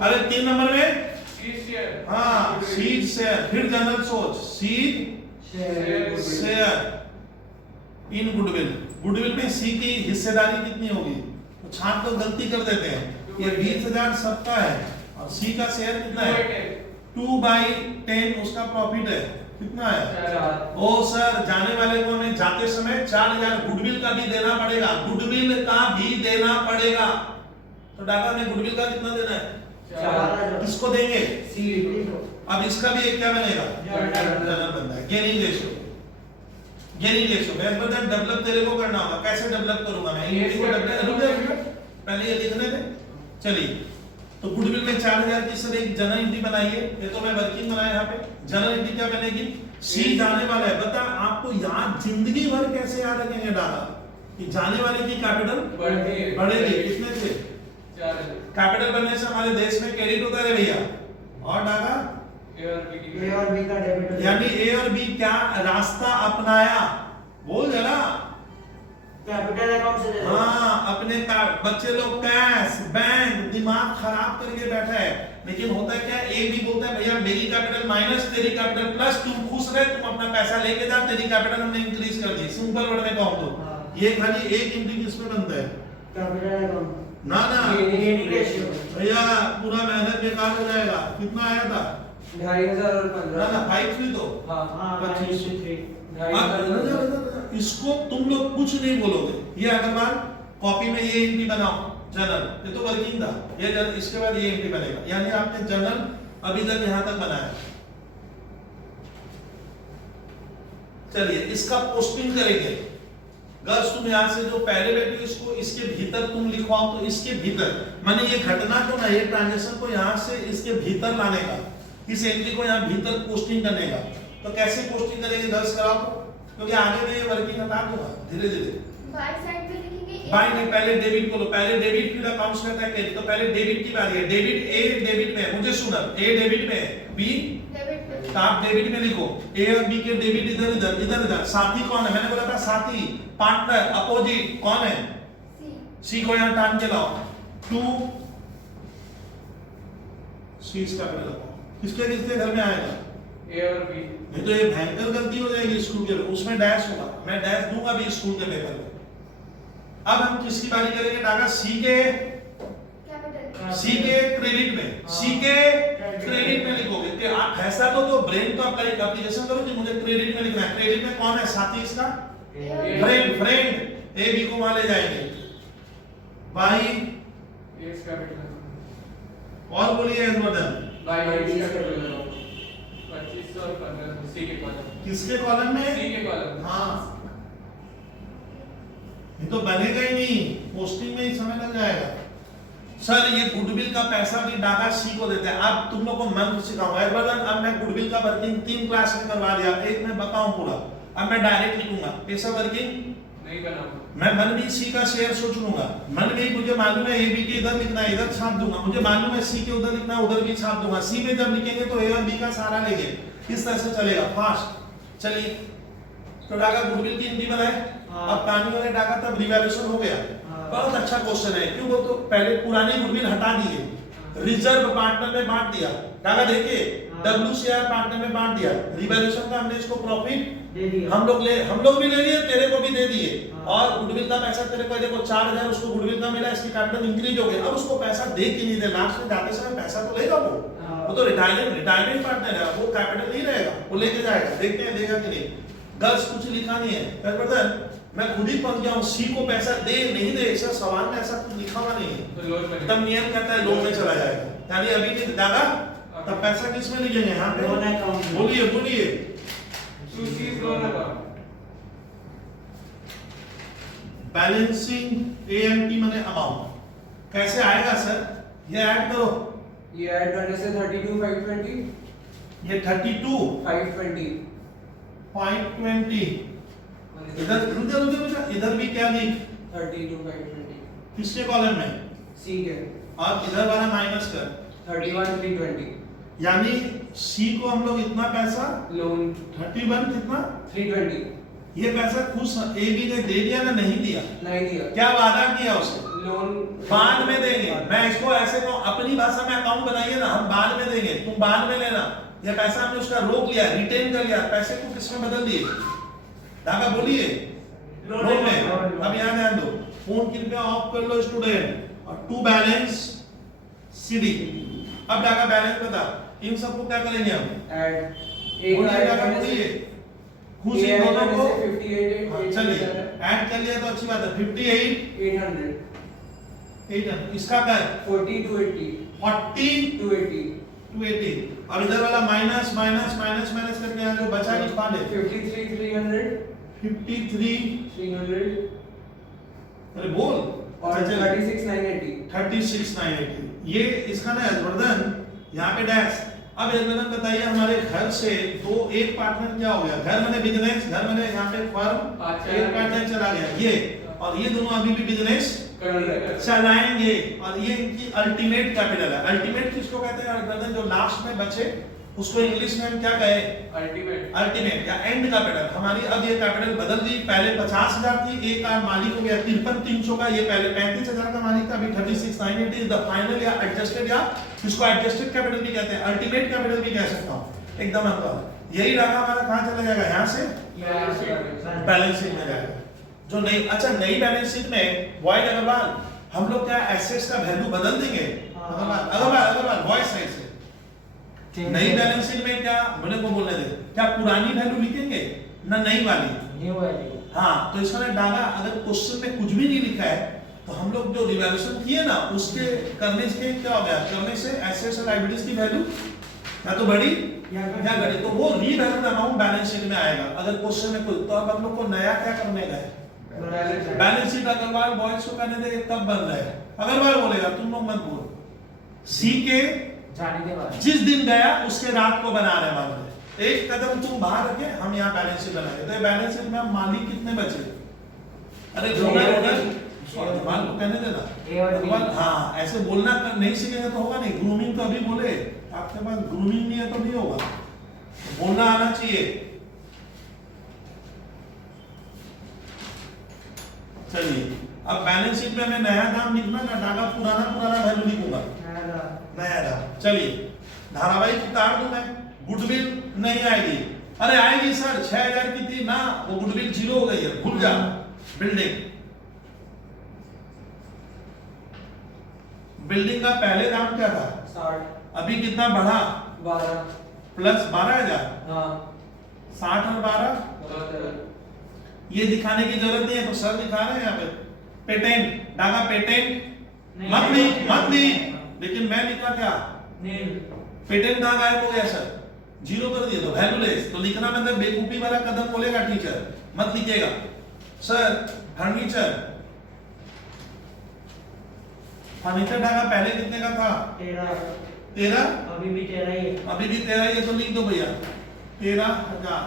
अरे 3 नंबर में हाँ सीड शेयर, फिर जनरल सोच seed share in goodwill, goodwill में सी की हिस्सेदारी कितनी होगी, तो छाट तो गलती कर देते हैं, ये 20,000 सबका है और सी का शेयर कितना है 2/10 उसका प्रॉफिट है, कितना है ओ सर जाने वाले को हमें जाते समय 4,000 गुडविल का भी देना पड़ेगा, गुडविल का भी देना पड़ेगा, तो डाटा में गुडविल का कितना देना है 4,000, किसको देंगे अब इसका भी एक क्या बनेगा जनरल बनता है, gaining ratio, gaining ratio develop तेरे को करना होगा, कैसे डेवलप करूंगा मैं इनकी को डेवलप, पहले ये लिखने दे। चलिए तो गुडविल में 4,000 की सर एक जनरल एंट्री बनाइए, ये तो मैं वर्किंग बनाया यहाँ पे, जनरल एंट्री क्या बनेगी सी जाने वाला है, बता आपको याद जिंदगी भर कैसे याद रखेंगे डाला कि जाने वाले की कैपिटल बढ़ेगी, कितने से कैपिटल बनने से हमारे देश में क्रेडिट होता है भैया, और डाला ए और बी का डेबिट, यानी ए और बी क्या रास्ता अपनाया, बोल जरा कैपिटल अकाउंट से दे दो। हाँ अपने बच्चे लोग कैश बैंक दिमाग खराब करके बैठा है, लेकिन होता है क्या ए बी बोलता है भैया मेरी कैपिटल माइनस तेरी कैपिटल प्लस, तुम खुश रहे तुम अपना पैसा लेके जा, तेरी कैपिटल हमने इंक्रीज कर दी, सिंपल वर्ड में कहूं तो ये खाली एक एंट्री किसमें बनता है कैपिटल अकाउंट ना गेनिंग रेशियो भैया पूरा मेहनत बेकार हो जाएगा, कितना आया था 2,500 और 15 ना 5 थी तो हां 25 इसको तुम लोग कुछ नहीं बोलोगे, ये अग्रवाल कॉपी में ये एंट्री बनाओ जनरल, ये तो वर्किंग था, ये इसके बाद ये एंट्री बनेगा, यानी आपने जनरल अभी तक यहां तक बनाया। चलिए इसका पोस्टिंग करेंगे गर्ल्स, तुम यहां से जो पहले बैठे इसको इसके भीतर तुम लिखवाओ, तो इसके भीतर माने ये घटना को ना, ये ट्रांजैक्शन को यहां से इसके भीतर लाने का, इस एंट्री को यहां भीतर पोस्टिंग करने का, तो कैसे पोस्टिंग करेंगे गर्ल्स कराओ तो, क्योंकि आगे में ये वर्किंग हटा दूंगा धीरे धीरे, बाय साइड पे लिखेंगे बाय नहीं पहले डेबिट को लो, पहले डेबिट फिर अकाउंट्स करता है क्रेडिट, तो पहले डेबिट की बारी है, डेबिट ए डेबिट में, मुझे सुना ए डेबिट में बी डेबिट पे, तो आप डेबिट में लिखो, ए और बी के डेबिट इधर इधर इधर इधर, साथी कौन है मैंने बोला था साथी, पार्टनर अपोजिट कौन है सी सी को यहां टान के लाओ, 2 सी इसका कर लगाओ, किसके किसके घर में आएगा ए और बी, नहीं तो ये भयंकर गलती हो जाएगी स्कूल के, उसमें डैश होगा, मैं डैश दूंगा भी स्कूल के पेपर में। अब हम किसकी बारी करेंगे डागा सी के क्रेडिट में, सी के क्रेडिट में लिखोगे कि आप फैसला लो तो ब्रेन को अप्लाई एप्लीकेशन करो कि मुझे क्रेडिट में लिखना है, क्रेडिट में कौन है साथी इसका फ्रेंड, फ्रेंड ए बी को वहां ले जाएंगे बाई एक्स कैपिटल और बोलिए बदल बाय एक्स कैपिटल 25 और 15 सी के कॉलम, किसके कॉलम में सी के कॉलम, हाँ ये तो बनेगा ही नहीं, पोस्टिंग में ही समय लग जाएगा। सर ये गुडविल का पैसा भी डाटा सी को देते हैं, अब तुम लोग को मंत्र सिखाऊंगा, अब मैं गुडविल का वर्किंग 3 क्लास में करवा दिया, एक में बताऊं पूरा, अब मैं डायरेक्ट लिखूंगा पैसा वर्किंग नहीं करना, मैं मन में सी का शेयर सोच लूंगा, मन में ही मुझे मालूम है ए बी के इधर लिखना है इधर छाप दूंगा, मुझे मालूम है सी के उधर लिखना है उधर भी छाप दूंगा, सी में जब लिखेंगे तो ए और बी का सहारा लेंगे, इस तरह से चलेगा फास्ट। चलिए तो डागा गुडविल की एंट्री बनाए, अब कहानी ने डागा तब रिवैल्यूएशन हो गया, बहुत अच्छा क्वेश्चन है, क्यों बोल तो पहले पुरानी गुडविल हटा दिए, रिजर्व पार्टनर में बांट दिया, डागा देखिए WCR पार्टनर में बांट दिया, रिवैल्यूएशन का हमने इसको प्रॉफिट दे दिया, हम लोग भी ले लिए, तेरे को भी दे दिए, और गुडविल का पैसा तेरे को देखो 4,000 उसको गुडविल का मिला, इसकी कैपिटल इंक्रीज हो गई, अब उसको पैसा दे के नहीं दे, लास्ट में जाते समय पैसा तो लेगा वो, वो तो रिटायरमेंट पार्टनर है, वो कैपिटल नहीं रहेगा, वो लेके जाएगा, देखते हैं देगा कि नहीं। गर्ल्स कुछ लिखा नहीं है, ब्रदर मैं खुद ही फंस गया हूँ, सी को पैसा दे नहीं दे, ऐसा सवाल में ऐसा कुछ लिखा हुआ नहीं है, तो लोन में तब नियम कहता है लोन में चला जाएगा, यानी अभी नहीं दादा तब पैसा किस में लिखेंगे यहाँ पे, लोन अकाउंट में। बोलिए बोलिए। To C's loan account balancing AMT माने अमाउंट कैसे आएगा सर, ये ऐड करो, ये ऐड करने से 32,520 ये 32 520 520 इधर उधर उधर इधर भी क्या लिख 32,520 किसके कॉलम में, सी के अब इधर वाला माइनस कर, 31,320 यानी सी को हम लोग इतना पैसा लोन 31 कितना 320 ये पैसा खुद ए बी ने दे दिया ना नहीं दिया, नहीं दिया क्या वादा किया उसे, लोन बाद में देंगे, मैं इसको ऐसे कहूं अपनी भाषा में अकाउंट बनाइए ना, हम बाद में देंगे तुम बाद में लेना, ये पैसा हमने उसका रोक लिया, रिटेन कर लिया, पैसे को किस में बदल दिए, धागा बोलिए लोन में। अब यहाँ ध्यान दो, फोन कृपया ऑफ कर लो स्टूडेंट, और टू बैलेंस सीडी। अब धागा बैलेंस बता, इन सबको क्या करेंगे हम, ऐड बोलिए धागा बोलिए, खुश इन दोनों को, हाँ, चलिए ऐड कर लिया तो अच्छी बात है, 58 800 इसका क्या है 40 to 80 40 280 280, अब इधर वाला माइनस माइनस माइनस माइनस करके यहाँ जो बचा लिखवा दे 53,300 53 300 अरे बोल और अच्छा, चलिए। 36,980 36,980 ये इसका ना हर्षवर्धन यहाँ पे डैश। अब हर्षवर्धन बताइए हमारे घर से दो एक पार्टनर क्या हो गया, घर मैंने बिजनेस, घर मैंने यहाँ पे फर्म, अच्छा। एक पार्टनर चला गया ये, और ये दोनों अभी भी बिजनेस चलाएंगे, और ये इनकी अल्टीमेट कैपिटल है। अल्टीमेट किसको कहते हैं हर्षवर्धन, जो लास्ट में बचे उसको इंग्लिश में हम क्या कहे, अल्टीमेट अल्टीमेट या एंड कैपिटल। हमारी अब ये कैपिटल बदल दी, पहले 50,000 थी, एक का मालिक हो गया 53,300 का, ये पहले 35,000 का मालिक था, अभी 36,980 द फाइनल या एडजस्टेड, या इसको एडजस्टेड कैपिटल भी कहते हैं, अल्टीमेट कैपिटल भी कह सकता हूं, एकदम आपका यही रहा हमारा, कहां चला जाएगा, यहां से बैलेंस शीट में जाएगा। जो नई, अच्छा नई बैलेंस शीट में वाइड अग्रवाल हम लोग क्या एसेट्स का वैल्यू बदल देंगे, अग्रवाल वॉइस साइड से नई बैलेंस शीट में क्या बोले को बोलने दे, क्या पुरानी वैल्यू लिखेंगे ना नई वाली, न्यू वैल्यू। हाँ तो इसका ना डाला, अगर क्वेश्चन में कुछ भी नहीं लिखा है तो हम लोग जो रिवैल्यूएशन किए ना उसके करने से क्या हो गया, करने से एसेट्स और लायबिलिटीज की वैल्यू या तो बढ़ी या घटी, तो वो रीवैल्यूड अमाउंट बैलेंस शीट में आएगा अगर क्वेश्चन में कुछ। तो अब हम लोग को नया क्या करने का है, बैलेंस शीट अग्रवाल बॉयज को करने देंगे तब बन रहा है, अग्रवाल बोलेगा तुम लोग मत बोल, सी के जाने के बाद जिस दिन गया उसके रात को बना रहे मान लो, एक कदम तुम बाहर रखे, हम यहाँ बैलेंस शीट बनाएंगे, तो ये बैलेंस शीट में हम मालिक कितने बचे, अरे मान को कहने देना, हाँ ऐसे बोलना नहीं सीखेंगे तो होगा नहीं, ग्रूमिंग तो अभी बोले, आपके पास ग्रूमिंग नहीं है तो नहीं होगा, बोलना आना चाहिए। चलिए अब बैलेंस शीट में मैं नया नाम लिखना ना डागा, पुराना वैल्यू लिखूंगा, नया नाम। चलिए धारावाहिक उतार दूं मैं, गुडविल नहीं आएगी, अरे आएगी सर 6,000 की थी ना, वो गुडविल 0 हो गई है, भूल जा। बिल्डिंग का पहले दाम क्या था 60 अभी कितना बढ़ा, 12 प्लस 12,000, हाँ 60 और 12 72 ये दिखाने की जरूरत नहीं है, तो सर दिखा रहे हैं यहाँ पे, पेटेंट डागा पेटेंट मत ली, लेकिन मैं लिखा क्या, पेटेंट ना गायब हो गया सर, 0 कर दिया तो वैल्यूलेस, तो लिखना मतलब बेवकूफी वाला कदम बोलेगा टीचर, मत लिखिएगा। सर फर्नीचर डागा पहले कितने का था, 13 अभी भी 13 ही है, अभी भी 13 ही है, तो लिख दो भैया 13,000।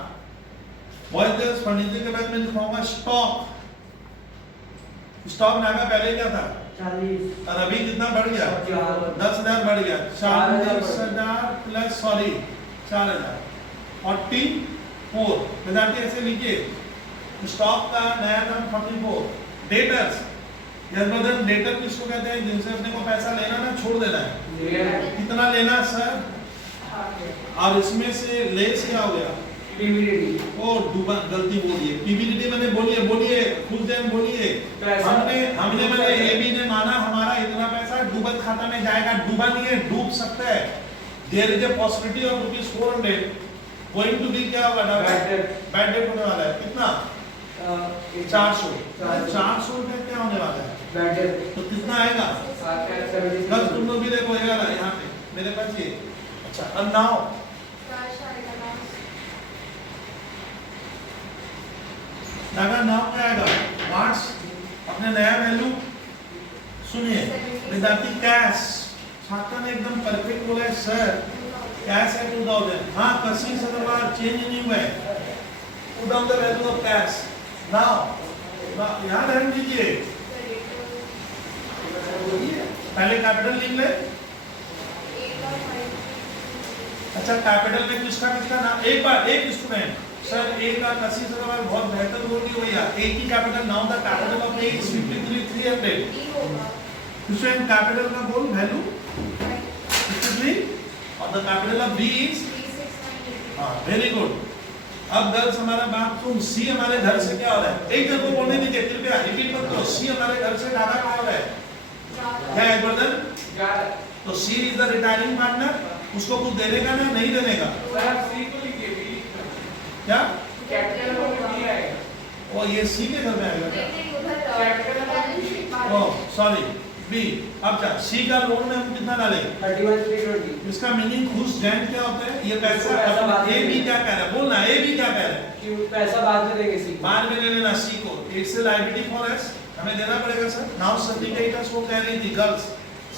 बॉयज फर्नीचर के बाद में लिखवाऊंगा स्टॉक, स्टॉक नागा पहले क्या था 40 और अभी कितना बढ़ गया, 10,000 बढ़ गया, 40,000 प्लस 4,000 44। विद्यार्थी ऐसे लिखिए स्टॉक का नया नाम 44। डेटर्स, यह डेटर किसको कहते हैं, जिनसे अपने को पैसा लेना ना छोड़ देना है, कितना लेना सर, और इसमें से लेस क्या हो गया, ओ डूबा, गलती बोलिए, पीबीडीटी मैंने बोलिए फुल टाइम बोलिए, हमने मैंने एबी ने माना हमारा इतना पैसा डूबत खाता में जाएगा, डूबा नहीं है डूब सकता है, there is a possibility of ₹400 going to be क्या होगा ना Bad debt. बैड डेट होने वाला है कितना 400 रुपए क्या होने वाला है तो कितना आएगा कल तुम लोग भी देखो ना यहाँ पे मेरे पास ये अच्छा अब नाउ Cash आएगा loss. नागा नाउ क्या आएगा व्हाट्स अपने नया वैल्यू सुनिए विद्यार्थी कैश छात्र ने एकदम परफेक्ट बोला है सर कैश है 2000 हाँ कशिश अग्रवाल चेंज नहीं हुआ है put down the value of cash now यहाँ ध्यान दीजिए पहले कैपिटल लिख ले अच्छा कैपिटल में किसका किसका नाम एक बार एक स्टूडेंट सर ए का कशिश अग्रवाल बहुत बेहतर बोल दिया भैया ए की capital now the capital of A is 53,300 student capital का बोल वैल्यू 53 और the capital of B is हाँ वेरी गुड अब गर्ल्स हमारा बात सुन सी हमारे घर से क्या हो रहा है एक जन को बोलने दीजिए कृपया रिपीट मत करो सी हमारे घर से दादा क्या हो रहा है क्या है वर्धन तो सी इज द रिटायरिंग पार्टनर उसको कुछ देने का ना नहीं देने का क्या ओ ये सी के घर में आएगा ओ सॉरी बी अब क्या सी का लोन में हम कितना डालेंगे 31,320 इसका मीनिंग घुस जैन क्या होता है ये पैसा ए बी क्या कह रहा है बोलना ए बी क्या कह रहा है कि पैसा बाद में देंगे सी बाद में ले लेना सी को it's a liability for S हमें देना पड़ेगा सर नाउ सिंडिकेटर्स वो कह रही थी गर्ल्स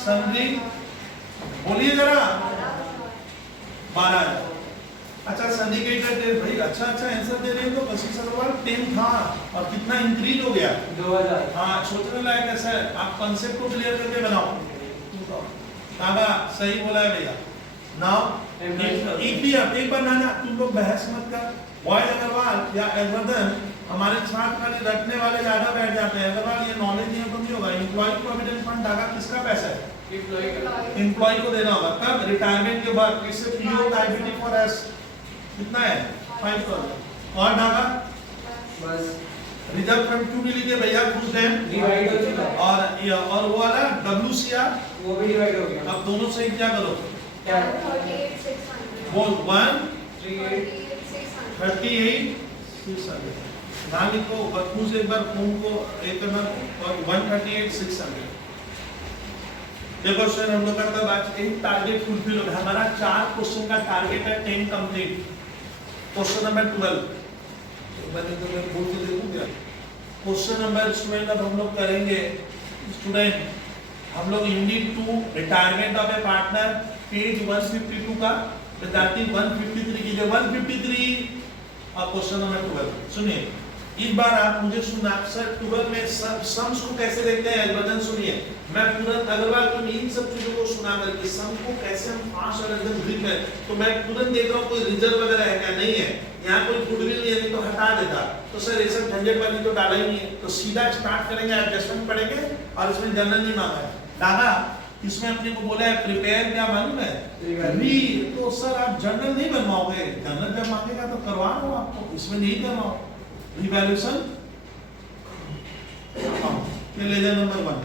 सन्नी बोलिए जरा 12 अच्छा सिंडिकेटर दे भाई अच्छा आंसर दे रहे हैं तो कशिश अग्रवाल 10 था और कितना इंक्रीज हो गया 2000 हाँ सोचने लायक है सर आप कॉन्सेप्ट को क्लियर करके बनाओ कागा सही बोला है भैया नाउ ईपीएफ एक बार ना तुम लोग बहस मत कर बॉय अग्रवाल या वर्धन हमारे साथ खाली रटने वाले ज्यादा बैठ जाते हैं अग्रवाल ये नॉलेज नहीं है तो नहीं होगा एम्प्लॉय प्रोविडेंट फंड डागा किसका पैसा है एम्प्लॉय को देना होगा कब रिटायरमेंट के बाद किससे पीओ लायबिलिटी फॉर एस कितना है 5,000 और डागा बस रिजर्व फंड क्यों नहीं लिखे भैया कुछ दें डिवाइड हो चुका और वो वाला WCR वो भी डिवाइड हो गया अब दोनों से क्या करो क्या बोल 1 38 38,600 ना लिखो बदबू से एक बार फोन को एक करना और 138,600 देखो सर हम लोग का मतलब आज एक टारगेट फुलफिल हो गया हमारा 4 क्वेश्चन का टारगेट है 10 कंप्लीट क्वेश्चन नंबर 12 मैंने तो मैं बोल के देखूं क्या क्वेश्चन नंबर स्टूडेंट अब हम लोग करेंगे स्टूडेंट हम लोग unit 2 retirement of A partner page 152 का विद्यार्थी 153 कीजिए 153 और क्वेश्चन नंबर 12 सुनिए इस बार आप मुझे सुना सर 12 में सम्स को कैसे देखते हैं वजन सुनिए मैं तुरंत अग्रवाल तुम इन सब चीजों को सुना करके सम को कैसे हम फास्ट और एकदम ग्रिप है तो मैं तुरंत देख रहा हूँ कोई रिजर्व वगैरह है क्या नहीं है यहाँ कोई गुडविल नहीं है नहीं तो हटा देता तो सर ये सब झंझट वाली तो डाला ही नहीं है तो सीधा स्टार्ट करेंगे एडजस्टमेंट पढ़ेंगे और इसमें जनरल नहीं मांगा है दादा इसमें अपने को बोला है प्रिपेयर क्या मालूम है री तो सर आप जनरल नहीं बनवाओगे जनरल जब मांगेगा तो करवा लो आपको इसमें नहीं करवाओ रिवैल्यूएशन लेजर नंबर 1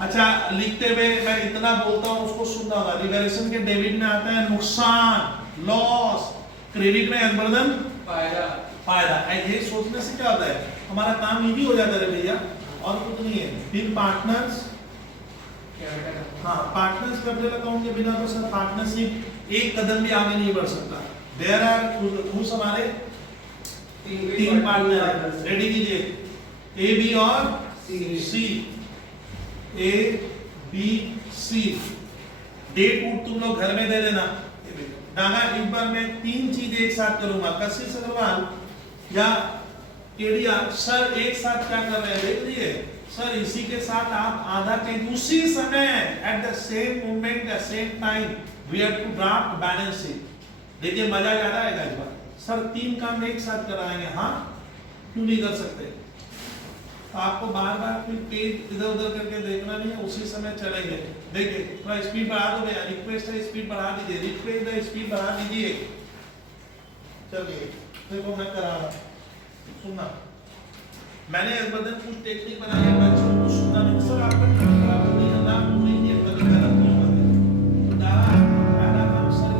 अच्छा लिखते हुए मैं इतना बोलता हूँ उसको सुनना होगा रिवैल्यूएशन के डेबिट में आता है नुकसान लॉस क्रेडिट में अंबरदन फायदा ये सोचने से क्या होता है हमारा काम इजी हो जाता है भैया और कुछ नहीं है फिर पार्टनर्स हाँ पार्टनर्स कैपिटल अकाउंट के बिना तो सर पार्टनरशिप एक कदम भी आगे नहीं बढ़ सकता देयर आर खुश हमारे 3 पार्टनर रेडी कीजिए ए बी और सी ए बी सी डेट वूट तुम लोग घर में दे देना डागा एक बार मैं 3 चीज एक साथ करूंगा कशिश अग्रवाल या केडिया सर एक साथ क्या कर रहे हैं देख लीजिए सर इसी के साथ आप आधा के उसी समय at the same moment the same time we have to draft balance sheet देखिए मजा ज्यादा आएगा इस बार सर 3 काम एक साथ कराएंगे हाँ क्यों नहीं कर सकते तो आपको बार बार फिर पेज इधर उधर करके देखना नहीं है उसी समय चलेंगे देखिए थोड़ा स्पीड बढ़ा दो भैया रिक्वेस्ट है स्पीड बढ़ा दीजिए रिक्वेस्ट है स्पीड बढ़ा दीजिए चलिए देखो मैं करा रहा सुनना मैंने इस बदन कुछ टेक्निक बनाई है बच्चों को सुनना नहीं सर आपका खराब नहीं करना पूरी नहीं है कभी गलत नहीं होगा तो दादा मैडम आप सर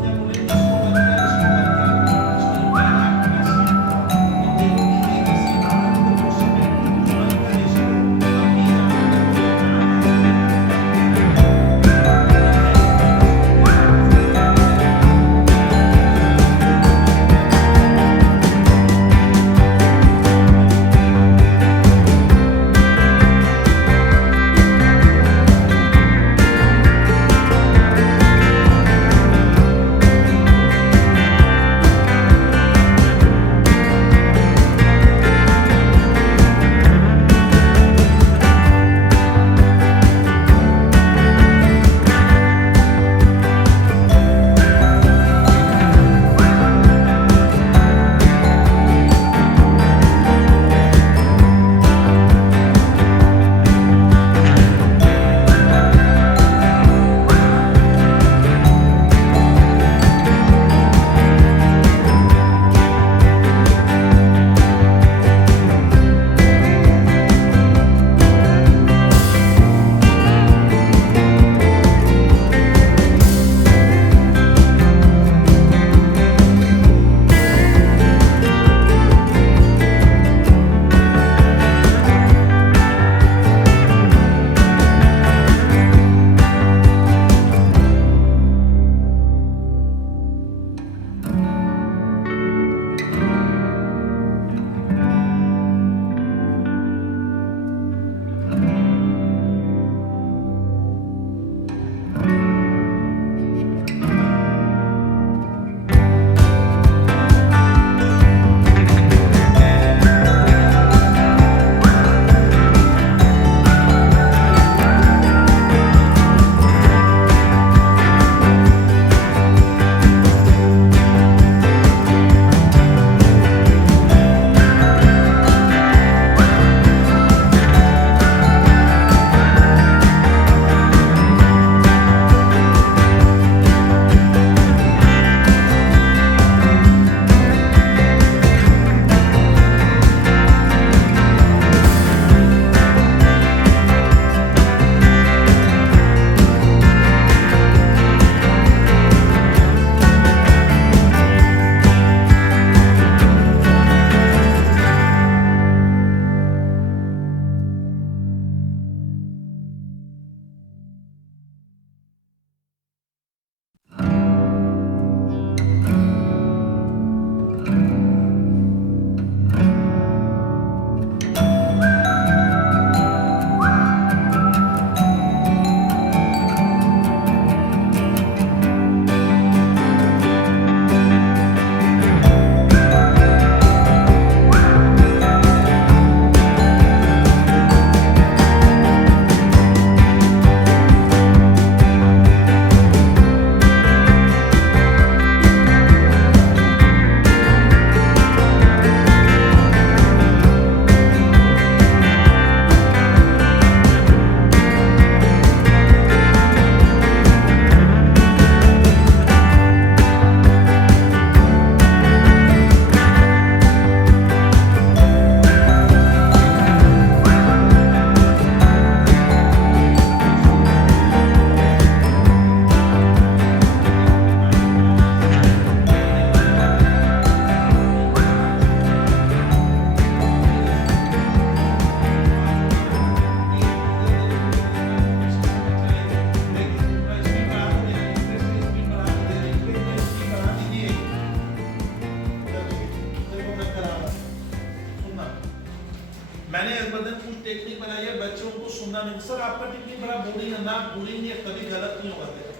मैंने इस बदन कुछ टेक्निक बनाई है, बच्चों को सुनना नहीं। सर आपका टेक्निक बड़ा बोरिंग है ना, बोरिंग है, कभी गलत नहीं होगा तेरा।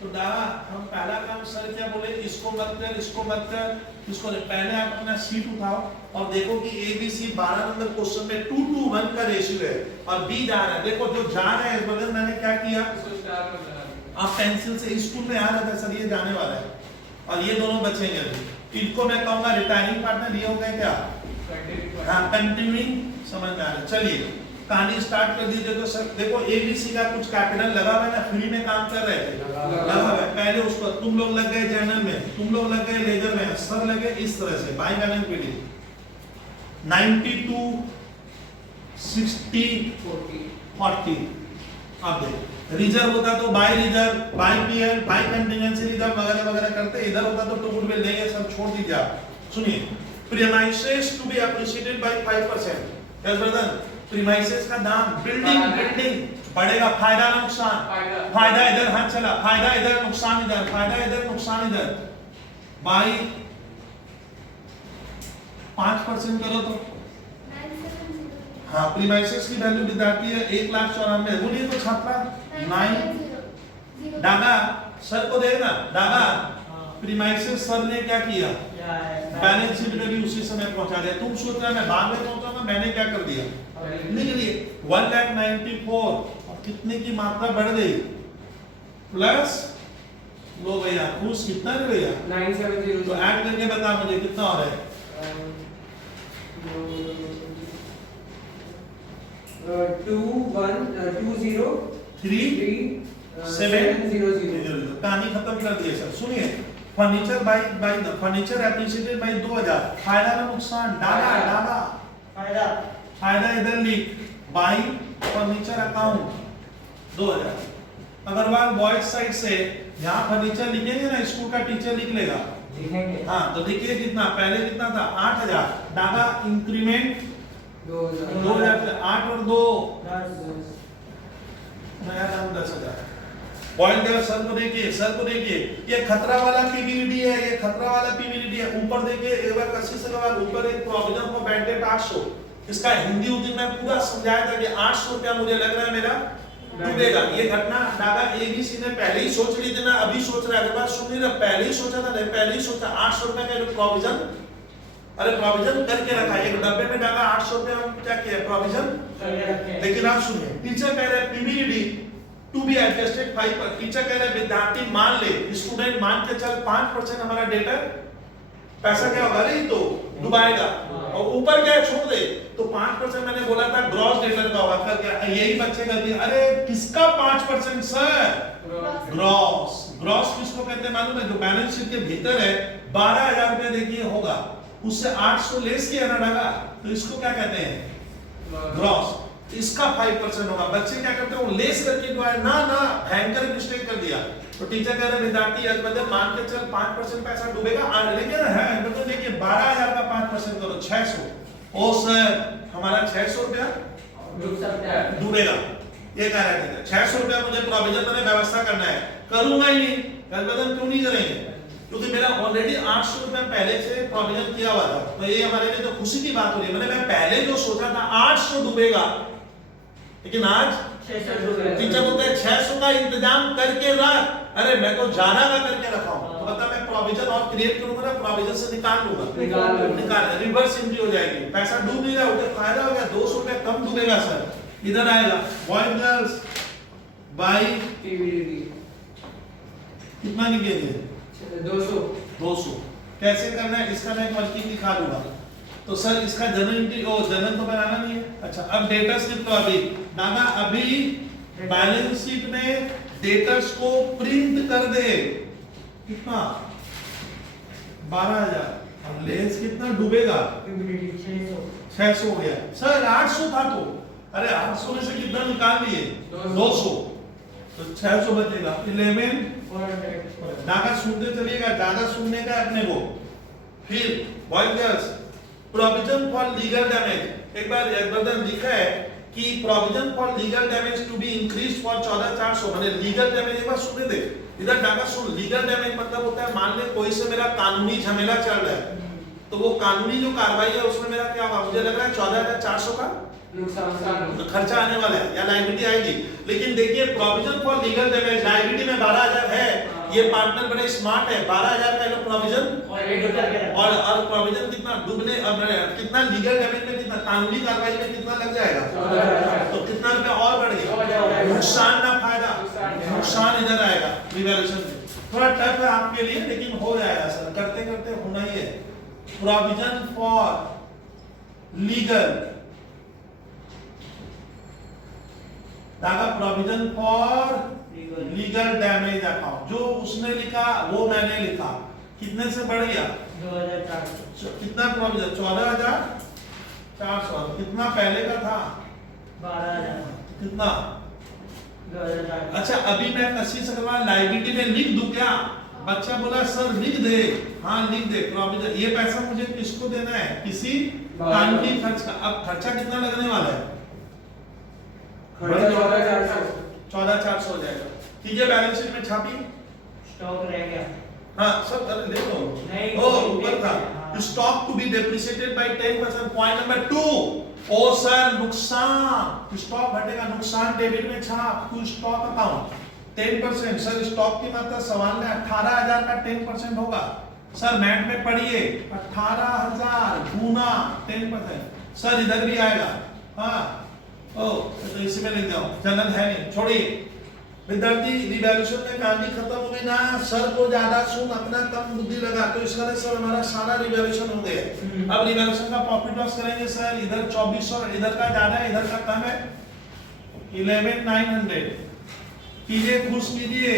तो डाला हम पहला काम सर क्या बोले, इसको मत कर, इसको मत कर, इसको नहीं। पहले आप अपना शीट उठाओ और देखो कि ABC 12 नंबर क्वेश्चन में 2:1 का रेशियो है और B जा रहा है। देखो जो जा रहा है इस बदन मैंने क्या किया, इसको स्टार में बना दिया। आप पेंसिल से स्कूल में आ रहा था सर ये जाने वाला है और ये दोनों बचेंगे अभी। इनको मैं कहूंगा रिटायरिंग पार्टनर, ये हो गए क्या, हाँ कंटिन्यूइंग, समझ में आ रहा है। चलिए कहानी स्टार्ट कर दीजिए। तो सर देखो ABC का कुछ कैपिटल लगा हुआ है ना, फ्री में काम कर रहे थे, लगा हुआ है। पहले उसको तुम लोग लग गए जनरल में, तुम लोग लग गए लेजर में, सर लगे इस तरह से बाई बैलेंस पीडी 92 60 40। अब देखो रिजर्व होता तो by reserve, by PL, by contingency reserve वगैरह वगैरह करते। इधर होता तो टू गुडविल देंगे, सब छोड़ दीजिए आप। सुनिए premises to be appreciated by 5%। Yes brother, premises का दाम बिल्डिंग बढ़ेगा, फायदा ना नुकसान, फायदा इधर हाथ चला, फायदा इधर नुकसान इधर, फायदा इधर नुकसान इधर, बाई 5% करो तो 970 हाँ प्रीमाइसेस की वैल्यू बताती है 1,94,000। बोलिए तो छात्रा 9 डागा सर को देखना, डागा प्रीमाइसेस सर ने क्या किया, बैलेंस शीट में भी उसी समय पहुंचा दिया। तुम सोच रहे मैं बाद में पहुंचाऊंगा, मैंने क्या कर दिया, लिख लिए 1,94,000 और कितने की मात्रा बढ़ गई प्लस, लो भैया खुश कितना है भैया 970 तो ऐड करके बता मुझे कितना हो रहा है। 2,1,2,0,3,7,0,0 कहानी खत्म कर दिए सर। सुनिए furniture by furniture appreciated by 2,000, फायदा ना नुकसान, डागा फायदा फायदा इधर लिख, by furniture account 2,000। Agarwal boys side से यहाँ फर्नीचर लिखेंगे ना, स्कूल का टीचर लिख लेगा, लिखेंगे। हाँ तो देखिए कितना पहले कितना था 8,000, डागा इंक्रीमेंट 2,000 से 8 और 2 नया दाम 10,000। पॉइंट देव सर को देखिए, सर को देखिए, ये खतरा वाला पीवीडी है, ये खतरा वाला पीवीडी है। ऊपर देखिए एक बार कसी से सवाल, ऊपर एक प्रोविजन फॉर बैड डेट 800, इसका हिंदी उर्दू में पूरा समझाया था कि 800 रुपया मुझे लग रहा है मेरा डूबेगा। ये घटना डागा ABC ने पहले ही सोच ली थी ना, अभी सोच रहा है, बात सुन नहीं रहा, पहले ही सोचा था, पहले ही सोचा 800 रुपया का जो प्रोविजन, अरे प्रोविजन करके रखा है एक डब्बे में, डागा 800 रुपया क्या किया प्रोविजन। लेकिन आप सुनिए टीचर कह रहे हैं PVD to be adjusted 5%। Teacher कह रहे हैं विद्यार्थी मान ले, स्टूडेंट मान के चल 5% हमारा डेटा पैसा क्या होगा, नहीं तो डुबाएगा, और ऊपर क्या छोड़ दे तो 5% मैंने बोला था ग्रॉस डेटर का होगा, कर क्या यही बच्चे गलती। अरे किसका 5% सर, ग्रॉस। ग्रॉस किसको कहते हैं मालूम है, जो बैलेंस शीट के भीतर है 12,000 रुपया देखिए होगा, उससे 800 लेस किया ना डागा, तो इसको क्या कहते हैं ग्रॉस। इसका 5% होगा। बच्चे क्या करते हैं वो लेस करके ना भयंकर मिस्टेक कर दिया, तो टीचर कह रहे विद्यार्थी आज बदल मान के चल 5% पैसा डूबेगा, लेकिन है मतलब देखिए 12,000 का 5% करो 600। ओ सर हमारा 600 रुपया डूब सकता है, डूबेगा, ये कह रहे थे 600 रुपया मुझे प्रोविजन में व्यवस्था करना है, करूंगा ही नहीं। गलबदन क्यों नहीं करेंगे, क्योंकि मेरा ऑलरेडी 800 रुपया पहले से प्रोविजन किया हुआ था, तो ये हमारे लिए तो खुशी की बात हो रही है। मैंने मैं पहले जो सोचा था 800 डूबेगा, लेकिन आज टीचर बोलते हैं 600 का इंतजाम करके रख। अरे मैं तो ज्यादा का करके रखा हूं, तो बता मैं प्रोविजन और क्रिएट करूंगा ना, प्रोविजन से निकाल लूंगा, निकाल रिवर्स एंट्री हो जाएगी, पैसा डूब नहीं रहा, उसे फायदा हो गया, 200 रुपया कम डूबेगा सर। इधर आएगा बॉयज गर्ल्स बाय पीवीडी कितना लिखेंगे 200 कैसे करना है, इसका मैं वर्किंग दिखा दूंगा। तो सर इसका जनरल तो बनाना नहीं है। अच्छा अब डेटा शीट तो अभी नाना, अभी बैलेंस शीट में डेटर्स को प्रिंट कर दे, कितना 12,000, अब लेस कितना डूबेगा 600 हो गया सर, 800 था तो, अरे 800 में से कितना निकाल लिए 200, तो 600 बचेगा 11,400। नाका सुनते चलिएगा, ज्यादा सुनने का अपने को। फिर boys provision for legal damage, एक बार बदन लिखा है कि provision for legal damage to be increase for 14,400, माने लीगल डैमेज, एक बार सुनने दे इधर डाका सुन। लीगल डैमेज मतलब होता है मान ले कोई से मेरा कानूनी झमेला चल रहा है, तो वो कानूनी जो कार्रवाई है उसमें मेरा क्या होगा, मुझे लग रहा है 14,400 का नुकसान खर्चा आने वाला है या लायबिलिटी आएगी। लेकिन देखिए provision for legal damage liability में 12,000 है, ये पार्टनर बड़े स्मार्ट है, 12,000 का प्रोविजन और प्रोविजन कितना डूबने कितना लीगल डैमेज में कितना कानूनी कार्रवाई में कितना लग जाएगा, तो कितना रुपया और बढ़ गया, नुकसान ना फायदा, नुकसान इधर आएगा रिवैल्यूएशन में। थोड़ा टफ है आपके लिए लेकिन हो जाएगा सर, करते करते होना ही है। Provision for legal Daga provision for legal damage account, जो उसने लिखा वो मैंने लिखा, कितने से बढ़ गया 2400, कितना प्रोविजन 14,400, कितना पहले का था 12,000, कितना। 2004। अच्छा अभी मैं कशिश अग्रवाल लायबिलिटी में लिख दूं क्या, बच्चा बोला सर लिख दे, हाँ लिख दे प्रोविजन, ये पैसा मुझे किसको देना है, किसी कानूनी खर्च का। अब खर्चा कितना लगने वाला है, 14,400 हो जाएगा। ठीक है बैलेंस शीट में छापी, स्टॉक रह गया। हाँ सब अरे ले लो, नहीं, ओ ऊपर था हाँ। Stock to be depreciated by 10%। Point number 2, ओ सर नुकसान, स्टॉक घटेगा, नुकसान डेबिट में छाप to stock account 10%। Sir stock की मात्रा सवाल में 18,000 का 10% होगा, सर मैट में पढ़िए 18,000 गुना 10%, सर इधर भी आएगा। हाँ ओ तो इसी में लिख जाओ, जनरल है नहीं, छोड़िए। विद्यार्थी रिवैल्यूएशन में कहानी खत्म हो गई ना, सर को ज्यादा सुन अपना कम बुद्धि लगा, तो इस तरह से हमारा सारा रिवैल्यूएशन हो गया। अब रिवैल्यूएशन का प्रॉफिट लॉस करेंगे सर, इधर 2400, इधर का ज्यादा है इधर का कम है, 11,900 कीजिए, खुश कीजिए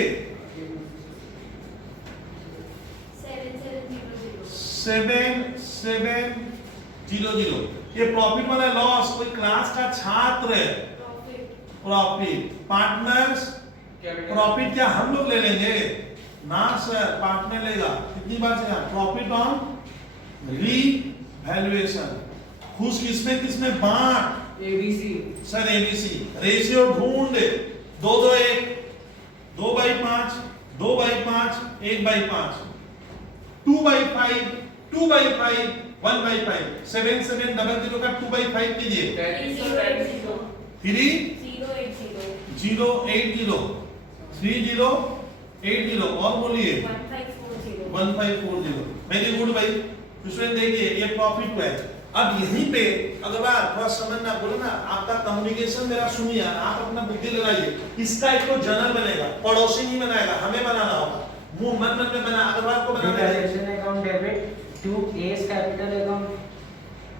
7,700। ये प्रॉफिट वाला लॉस, कोई क्लास का छात्र है प्रॉफिट, पार्टनर्स प्रॉफिट क्या हम लोग ले लेंगे ना सर, पार्टनर लेगा। कितनी बार से प्रॉफिट ऑन रीवैल्यूएशन, खुश किसमें बांट, एबीसी सर एबीसी, रेशियो ढूंढ 2-2-1, 2/5, 2/5, 1/5, 2/5, 2/5, 1/5, 7,700 का 2/5 कीजिए, 3080 और बोलिए 1540। वेरी गुड भाई, उसमें देखिए ये प्रॉफिट है। अब यहीं पे अगर बार थोड़ा समझना, बोलो ना आपका कम्युनिकेशन मेरा सुनिए, आप अपना बुद्धि लगाइए। इसका एक तो जर्नल बनेगा, पड़ोसी नहीं बनाएगा, हमें बनाना होगा, मुंह मन में बना, अग्रवाल को बनाना है। Revaluation account debit to A's capital account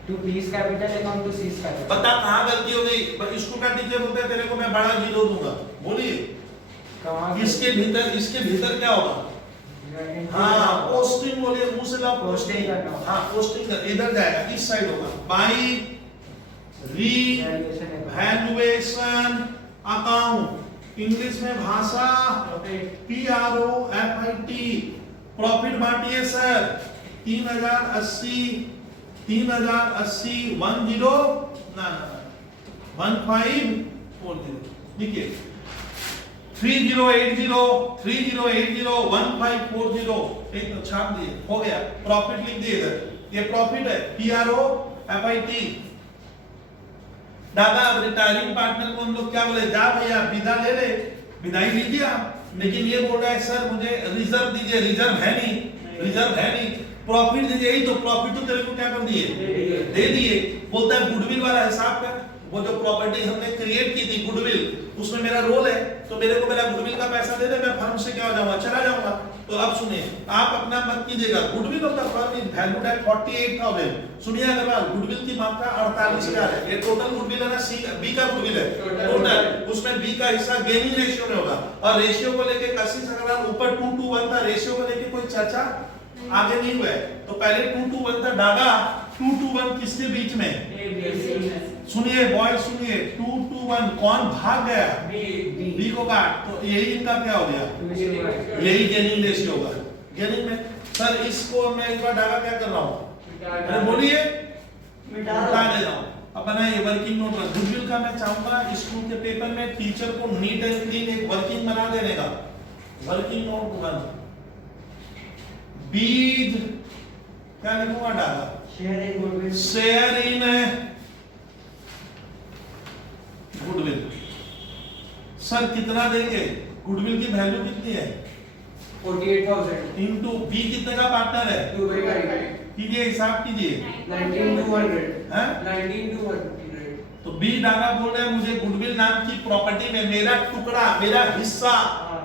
to B's capital account to C's capital. बता कहाँ गलती हो गई, स्कूल का टीचर बोलते हैं तेरे को मैं बड़ा जीरो दूंगा, बोलिए इसके भीतर क्या होगा, हाँ पोस्टिंग बोलिए, मुंह से लाओ पोस्टिंग, हाँ पोस्टिंग इधर जाएगा, इस साइड होगा, बाई रिवैल्यूएशन अकाउंट, इंग्लिश में भाषा PROFIT, प्रॉफिट बांटिए सर 3,080 1540, देखिए 3080 1540, एक तो छाप दिए, हो गया प्रॉफिट लिख दिए इधर, ये प्रॉफिट है PROFIT। दादा अब रिटायरिंग पार्टनर को हम लोग क्या बोले, जा भैया विदा ले ले, विदाई लीजिए आप, लेकिन ये बोल रहा है सर मुझे रिजर्व दीजिए, रिजर्व है नहीं, प्रॉफिट दीजिए, यही तो प्रॉफिट तो तेरे को क्या कर दिए, दे दिए। बोलता है गुडविल वाला हिसाब कर, वो जो प्रॉपर्टी हमने क्रिएट की थी गुडविल, उसमें मेरा रोल है, तो मेरे को मेरा गुडविल का पैसा दे दे, मैं फर्म से क्या हो जाऊंगा, चला जाऊंगा। तो अब सुनिए, आप अपना मत कीजिएगा, goodwill of the firm is valued at 48,000। सुनिए अग्रवाल, गुडविल की मात्रा 48,000 है, ये टोटल गुडविल है ना, बी का गुडविल है टोटल, उसमें बी का हिस्सा गेनिंग रेशियो में होगा, और रेशियो को लेके कशिश अग्रवाल ऊपर 2:1 था, रेशियो को लेके कोई चर्चा आगे नहीं हुआ है, तो पहले 2:1 था, डागा 2:1 किसके बीच में, सुनिए बॉय सुनिए, 2:1 कौन भाग गया, बी को काट, तो यही इनका क्या हो गया, यही गेनिंग रेशियो होगा। गेनिंग में सर इसको मैं एक बार डागा क्या कर रहा हूँ, अरे बोलिए मिटा दे रहा हूँ। अब बनाइए वर्किंग नोट, गुडविल का मैं चाहूंगा स्कूल के पेपर में टीचर को नीट एंड क्लीन एक वर्किंग बना देने का, वर्किंग नोट 1 बीज क्या लिखूंगा, डागा शेयर इन सर कितना देंगे? गुडविल की वैल्यू कितनी है? 48,000 इनटू बी कितने का पार्टनर है? 2/5 कीजिए, हिसाब कीजिए। 19,200 हैं? 19,200 तो बी डागा बोल रहे हैं मुझे गुडविल नाम की प्रॉपर्टी में मेरा टुकड़ा, मेरा हिस्सा हाँ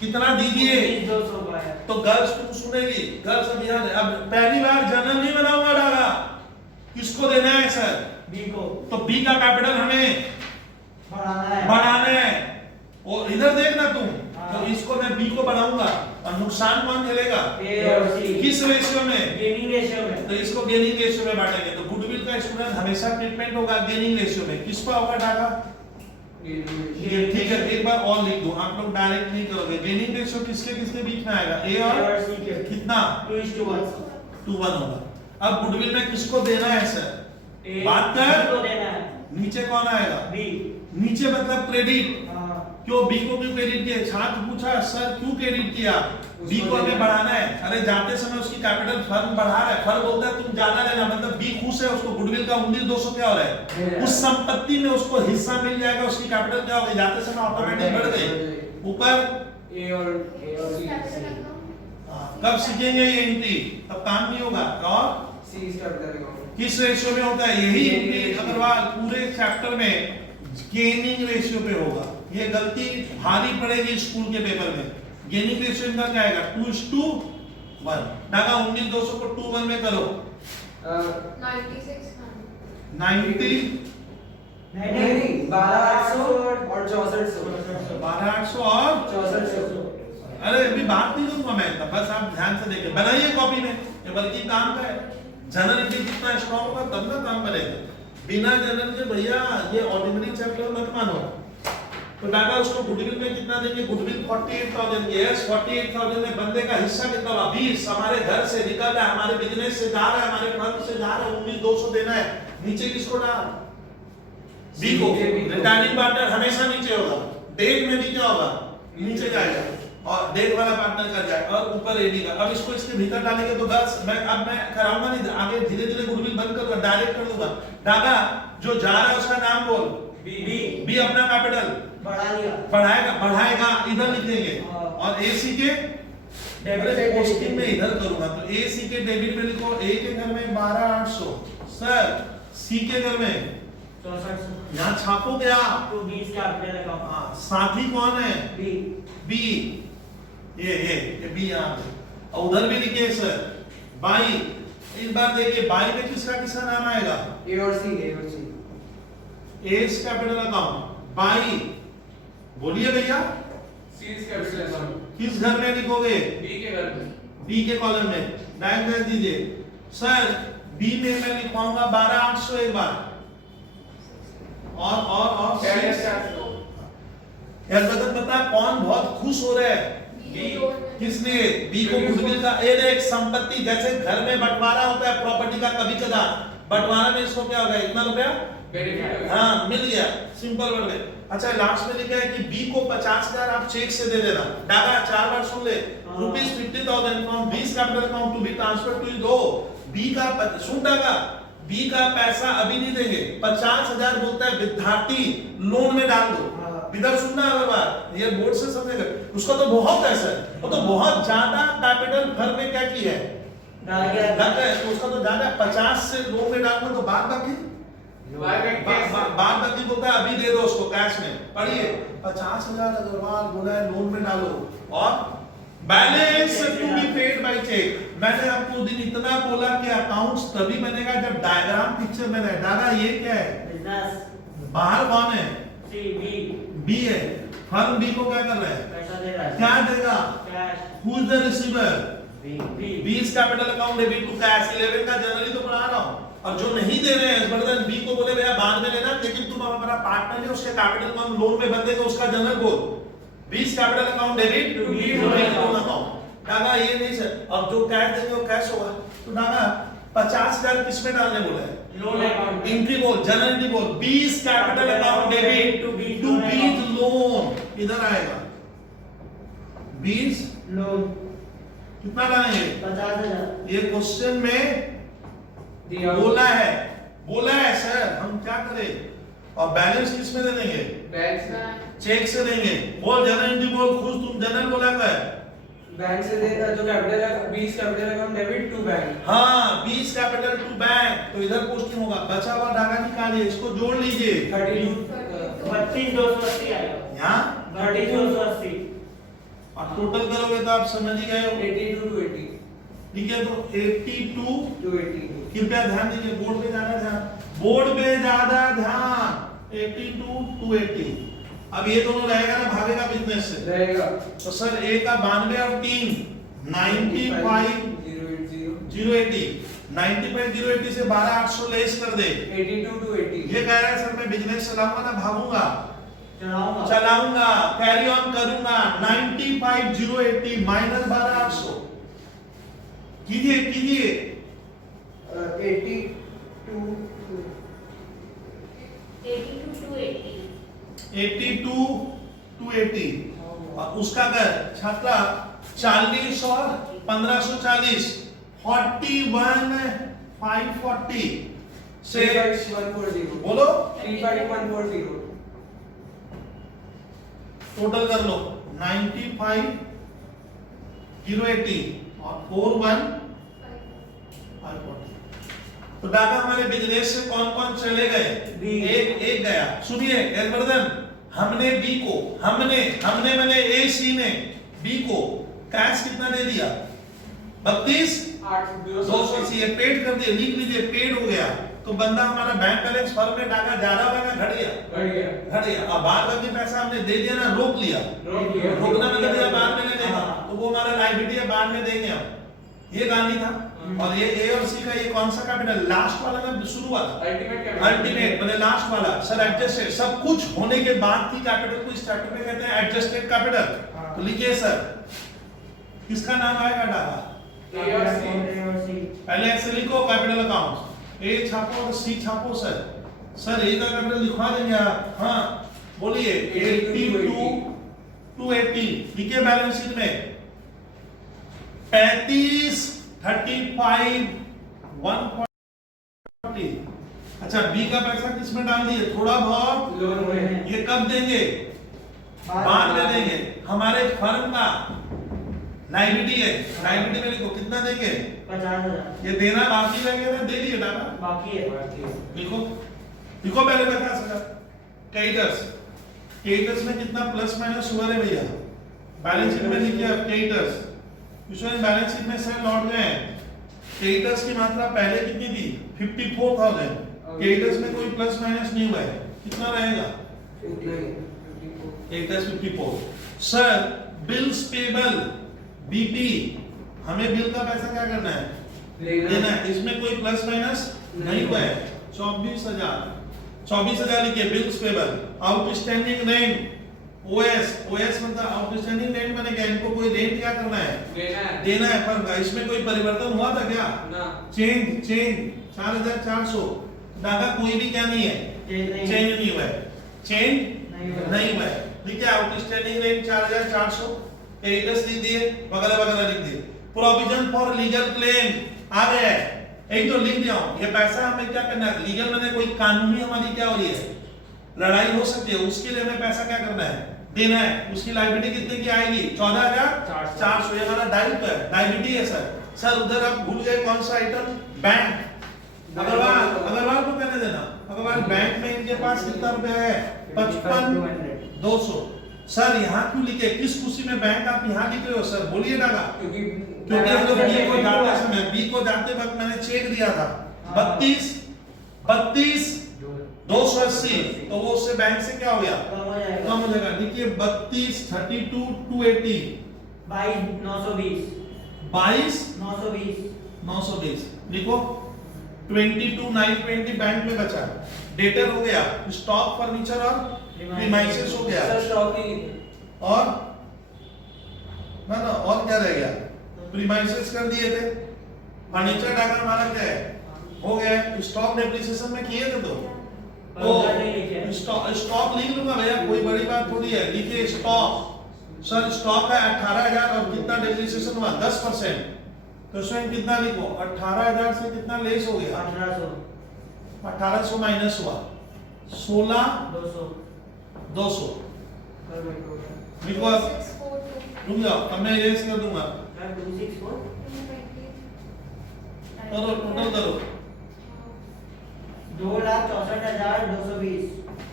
कितना दीजिए? 200 का है। तो गर्ल्स तुम सुनेगी, गर्ल्स अब यहाँ अब पहली बार जनरल नहीं बना हुआ डागा, किसको देना है सर? बी को तो बी का कैपिटल हमें बढ़ाना है। और इधर देखना तुम, हाँ। तो इसको मैं बी को बढ़ाऊंगा और नुकसान कौन झेलेगा? ए और सी किस रेशियो में? गेनिंग रेशियो में। तो इसको गेनिंग रेशियो में बांटेंगे। तो गुडविल का स्टूडेंट हमेशा ट्रीटमेंट होगा गेनिंग रेशियो में। किसको होगा डागा? ये ठीक है, एक बार और लिख दो, आप लोग डायरेक्ट नहीं करोगे। गेनिंग रेशियो किसके किसके बीच में आएगा? ए और सी के कितना? 2:1 2:1 होगा। अब गुडविल में किसको देना है सर? ए बात कर। बी को देना है। नीचे कौन आएगा? बी नीचे मतलब क्रेडिट। हाँ क्यों बी को क्यों क्रेडिट किया? छात्र पूछा सर क्यों क्रेडिट किया? बी को हमें बढ़ाना है। अरे जाते समय उसकी कैपिटल फर्म बढ़ा रहा है, फर्म बोलता है तुम ज्यादा लेना, मतलब बी खुश है, उसको गुडविल का 19,200 क्या हो रहा है? उस संपत्ति में उसको हिस्सा मिल जाएगा, उसकी कैपिटल क्या होगी? जाते समय ऑटोमेटिक बढ़ गई। ऊपर ए और सी कब सीखेंगे ये एंट्री? तब काम नहीं होगा। और सी इज कैपिटल अकाउंट किस रेशियो में होता है? यही एंट्री अग्रवाल पूरे चैप्टर में गेनिंग रेशियो पे होगा। ये गलती भारी पड़ेगी स्कूल के पेपर में। गेनिंग रेशियो इनका क्या आएगा? 2:1। डागा 19,200 को 2:1 में करो। 96 90 नहीं 12,800 और 6400 12,800 और 6400 अरे अभी बात नहीं करूंगा मैं, तब बस आप ध्यान से देखें, बनाइए कॉपी में। ये बल्कि काम का है। जनरल की जितना स्ट्रॉन्ग होगा तब ना काम बनेगा। बिना जनरल के भैया ये ऑर्डिनरी चैप्टर मत मानो। तो डाटा उसको गुडविल में कितना देंगे? गुडविल 48,000 यस 48,000 में बंदे का हिस्सा कितना हुआ? 20 हमारे घर से निकल रहा है, हमारे बिजनेस से जा रहा है, हमारे फर्म से जा रहा है, 19,200 देना है। नीचे किसको डाल? बी को। रिटायरिंग पार्टनर हमेशा नीचे होगा। डेट में भी क्या होगा? नीचे जाएगा और डेट वाला पार्टनर कर जाएगा और ऊपर एडी का। अब इसको इसके भीतर डालेंगे तो बस मैं कराऊंगा नहीं, आगे धीरे धीरे गुडविल बंद करूंगा, डायरेक्ट कर दूंगा। डागा जो जा रहा है उसका नाम बोल। बी अपना कैपिटल बढ़ा लिया बढ़ाएगा इधर लिखेंगे। और एसी के डेबिट पोस्टिंग में इधर करूंगा, तो एसी के डेबिट में लिखो। ए के घर में 12,800 सर, सी के घर में 6400 यहाँ छापो क्या? To B capital account. हाँ, साथी कौन है? B B. ये बी यहाँ पे, और उधर भी लिखिए सर बाई। इस बार देखिए बाई में किसका किसका नाम आएगा? ए और C's capital account by. बोलिए भैया सी इज कैपिटल अकाउंट किस घर में लिखोगे? बी के घर में बी के कॉलम में डायग्राम दीजिए सर। बी में मैं लिखवाऊंगा 12,800 एक बार और यार पता कौन बहुत खुश हो रहा है? किसने? बी को गुडविल का ए एक संपत्ति, जैसे घर में बंटवारा होता है प्रॉपर्टी का, कभी कदा बंटवारा में इसको क्या होगा? इतना रुपया हाँ मिल गया, सिंपल वर्ड में। अच्छा लास्ट में लिखा है कि बी को 50,000 आप चेक से दे देना। डागा 4 बार सुन ले। ₹50,000 from B's capital account to B transfer टू दो। बी का सुन डागा, बी का पैसा अभी नहीं देंगे। 50,000 बोलता है विद्यार्थी लोन में डाल दो। इधर सुनना अगर बात ये बोर्ड से समझेगा, उसका तो बहुत है सर, वो तो बहुत ज्यादा कैपिटल घर में क्या की है डाल के डाला है, तो उसका तो ज्यादा 50 से लोन में डालना, तो बाद बाकी बोलता है अभी दे दो उसको कैश में। पढ़िए 50,000 अग्रवाल बोला है लोन में डालो और balance to be paid by cheque. मैंने आपको दिन इतना बोला कि अकाउंट्स तभी बनेगा जब डायग्राम पिक्चर में रहे। दादा ये क्या है? बिजनेस। बाहर कौन है? सी बी है। फर्म बी को क्या कर रहा है? पैसा दे रहा है। क्या देगा? Cash. Who is the receiver? B B's capital account debit to cash 11 का जनरली तो पढ़ा रहा हूं। और जो नहीं दे रहे हैं बर्दन बी को बोले भैया बाद में लेना, लेकिन तुम हमारा पार्टनर है, उसके कैपिटल को हम लोन में बदलेंगे, उसका जनरल बोल। B's capital account debit to B loan account. Daga ये नहीं सर, अब जो कैश देंगे वो कैश होगा। तो डागा 50,000 किस में डालने बोला है? Loan account. एंट्री बोल, जनरल एंट्री बोल। B's capital account debit to B's loan, इधर आएगा बी's लोन। कितना लाएंगे? 50,000। ये क्वेश्चन में बोला है सर, हम क्या करें? और बैलेंस किस में दे देंगे? बैंक चेक से देंगे। बोल जनरल एंट्री बोल, खुश तुम जनरल बोला का है। बैंक से दे जो कैपिटल है 20 capital account debit to bank. हाँ 20 कैपिटल टू बैंक, तो इधर पोस्टिंग होगा। बचा हुआ धागा निकालिए, इसको जोड़ लीजिए। 32,280 आएगा। यहाँ 32,280 और टोटल करोगे तो आप समझ ही गए हो। 82 to 80 ठीक है, तो 82 to 80। कृपया ध्यान दीजिए, बोर्ड पे ज्यादा ध्यान, बोर्ड पे ज्यादा ध्यान। 82 to 80। अब ये दोनों रहेगा ना, भागेगा बिजनेस से रहेगा। तो सर ए का 92 और 3 95 080 95 080 से 12800 लेस कर दे। 82 to 80। ये कह रहा है सर मैं बिजनेस चलाऊंगा ना भागूंगा, चलाऊंगा कैरी ऑन करूंगा। 95 080 माइनस 12800 कीजिए कीजिए। 82 82 to 80 और उसका कर छात्रा 40 और 1540 41 540 से 35140 बोलो 35140 टोटल कर लो। 95 080 और 41 540। तो डाटा हमारे बिजनेस से कौन कौन चले गए? एक गया। सुनिए एलवर्धन, हमने बी को हमने मैंने ए सी ने बी को कैश कितना दे दिया? 32,280। ये पेड कर दिए, लिख लीजिए पेड हो गया। तो बंदा हमारा बैंक बैलेंस फर्म में डाका ज्यादा होगा ना घट गया। अब बाद में पैसा हमने दे दिया ना, रोक लिया। रोकना मतलब ये बाद में नहीं देगा, तो वो हमारा लायबिलिटी है, बाद में देंगे हम। ये गांधी था। और ये ए और सी का ये कौन सा कैपिटल? लास्ट वाला ना शुरू वाला? अल्टीमेट मतलब लास्ट वाला। सर एडजस्टेड, सब कुछ होने के बाद की कैपिटल को इस चैप्टर में कहते हैं एडजस्टेड कैपिटल। तो लिखिए सर, किसका नाम आएगा डाटा? पहले ऐसे लिखो कैपिटल अकाउंट, ए छापो और सी छापो। सर ए का कैपिटल लिखवा देंगे आप। हाँ बोलिए 82 to 80 लिखिए बैलेंस शीट में। 35 35 140। अच्छा बी का पैसा किसमें डाल दिए? थोड़ा बहुत लोन में। ये कब देंगे? बाद में देंगे। हमारे फर्म का लायबिलिटी है, लायबिलिटी में लिखो कितना देंगे? 50,000 ये देना बाकी रहेगा ना, दे दिए डाटा। बाकी है। लिखो लिखो पहले बता सका। क्रेडिटर्स में कितना प्लस माइनस हुआ रे भैया? बैलेंस शीट में लिखिए अब क्रेडिटर्स। इसमें बैलेंस शीट में सर लौट गए। क्रेडिटर्स की मात्रा पहले कितनी थी? 54,000। क्रेडिटर्स में कोई प्लस माइनस नहीं हुआ है, कितना रहेगा? Creditors 54। Sir bills payable BP, हमें बिल का पैसा क्या करना है? देना है। इसमें कोई प्लस माइनस नहीं हुआ है। 24,000 लिखिए bills payable. Outstanding rent OS मतलब आउटस्टैंडिंग रेंट बनेगा। इनको कोई रेंट क्या करना है? देना है फर्म का। इसमें कोई परिवर्तन हुआ था क्या? चेंज 4,400। डाटा कोई भी क्या नहीं है? चेंज नहीं हुआ है। चेंज नहीं हुआ है। लिखिए आउटस्टैंडिंग रेंट 4,400। क्रेडिटर्स लिख दिए, वगैरह वगैरह लिख दिए। प्रोविजन फॉर लीगल क्लेम आ गया है, एक तो लिख दिया हूं। ये पैसा हमें क्या करना है? लीगल मैंने कोई कानूनी हमारी क्या हो रही है? लड़ाई हो सकती है, उसके लिए हमें पैसा क्या करना है? देना है। उसकी लायबिलिटी कितने की आएगी? 14,400। ये हमारा दायित्व है, लायबिलिटी है सर। उधर आप भूल गए कौन सा आइटम? बैंक। अग्रवाल को कहने देना। अग्रवाल बैंक में इनके पास कितना रुपया है? 55,200। सर यहाँ क्यों लिखे? किस खुशी में बैंक आप यहाँ लिख रहे हो सर? बोलिए डागा। क्योंकि हम लोग बी को जाते समय, बी को जाते वक्त मैंने चेक दिया था 32,280। तो वो उससे बैंक से क्या हो गया? कम हो जाएगा। देखिए 32 32 280 22,920 लिखो। 22,920 बैंक में बचा। डेटर हो गया, स्टॉक फर्नीचर और प्रीमाइसेस हो गया। सर स्टॉक ही और ना और क्या रह गया? प्रीमाइसेस कर दिए थे। फर्नीचर डाटा हमारा क्या है? हो गया। स्टॉक डेप्रिसिएशन में किए थे तो स्टॉक लिख लूंगा भैया, कोई बड़ी बात थोड़ी है। लिखिए स्टॉक। सर स्टॉक है 18,000 और कितना डेप्रिसिएशन हुआ? 10%। तो इसमें कितना लिखो? 18,000 से कितना लेस हो गया? 1800 माइनस हुआ 16,200। कर भाई हो गया लिखो अब 264 रुक जाओ, अब मैं इरेज कर दूंगा। सर 264 करो टोटल करो 2,64,220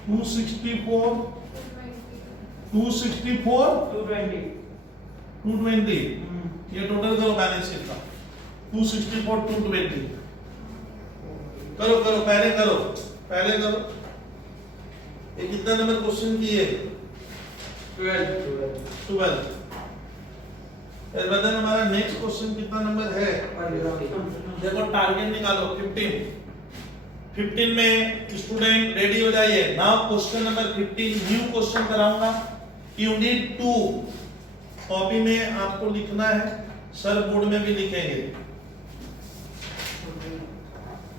264 264 220 220 ये टोटल करो बैलेंस शीट का 264 220 करो करो पहले करो ये कितना नंबर क्वेश्चन की है 12 फिर बताना हमारा नेक्स्ट क्वेश्चन कितना नंबर है देखो टारगेट निकालो 15 में स्टूडेंट रेडी हो जाइए now question number 15 new question कराऊंगा यूनिट 2 कॉपी में आपको लिखना है सर बोर्ड में भी लिखेंगे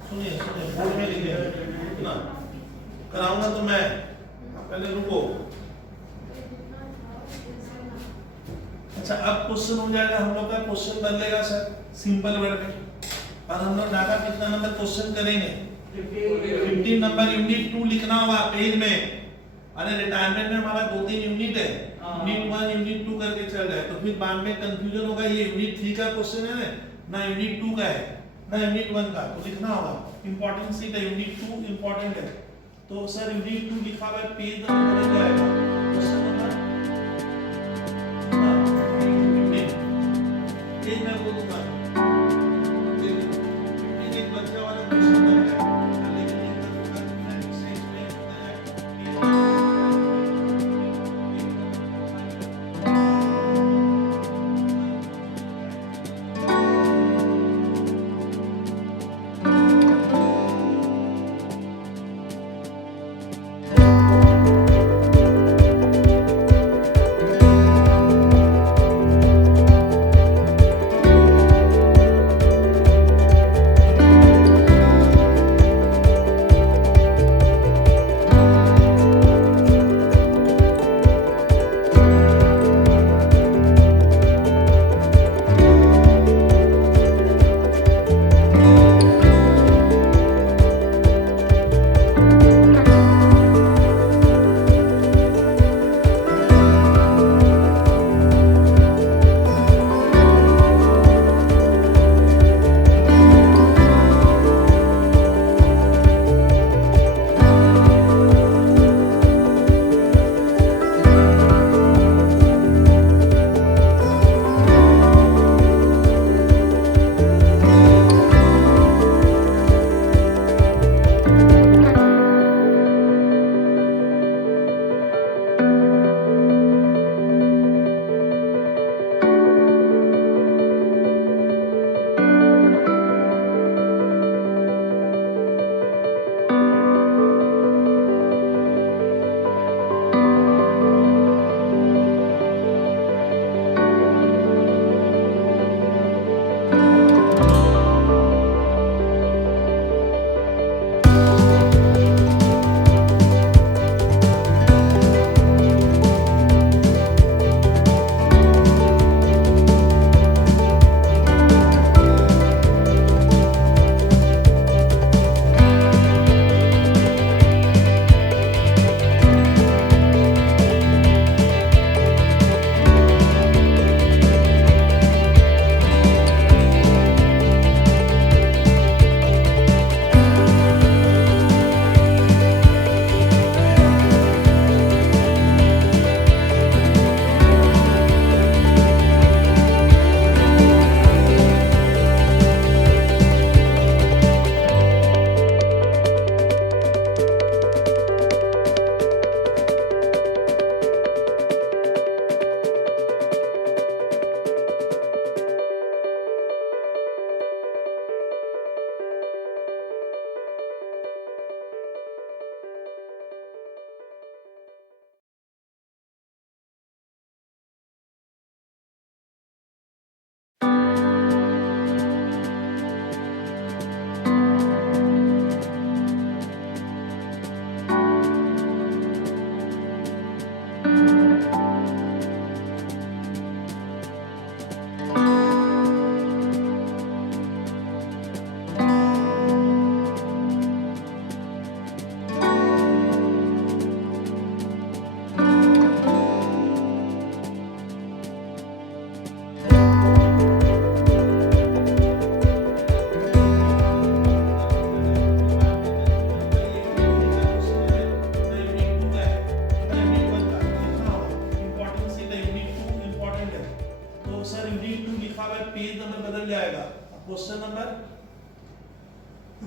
सुनिए बोर्ड में लिखेंगे लिखना कराऊंगा तो मैं पहले रुको अच्छा अब क्वेश्चन हो जाएगा हम लोग का क्वेश्चन बदलेगा सर सिंपल वर्ड में और हम लोग डाटा कितना नंबर क्वेश्चन करेंगे 15 नंबर यूनिट 2 लिखना होगा पेज में अरे रिटायरमेंट में हमारा 2-3 यूनिट है यूनिट 1 यूनिट 2 करके चल रहा है तो फिर बाद में कंफ्यूजन होगा ये यूनिट 3 का क्वेश्चन है ना यूनिट 2 का है ना यूनिट 1 का तो लिखना होगा इंपॉर्टेंट सीट है यूनिट 2 इंपॉर्टेंट है तो सर यूनिट 2 लिखा हुआ है पेज नंबर बदल जाएगा क्वेश्चन नंबर पेज में बोलूंगा एक बच्चा वाला क्वेश्चन है लेकिन ये एक्सरसाइज में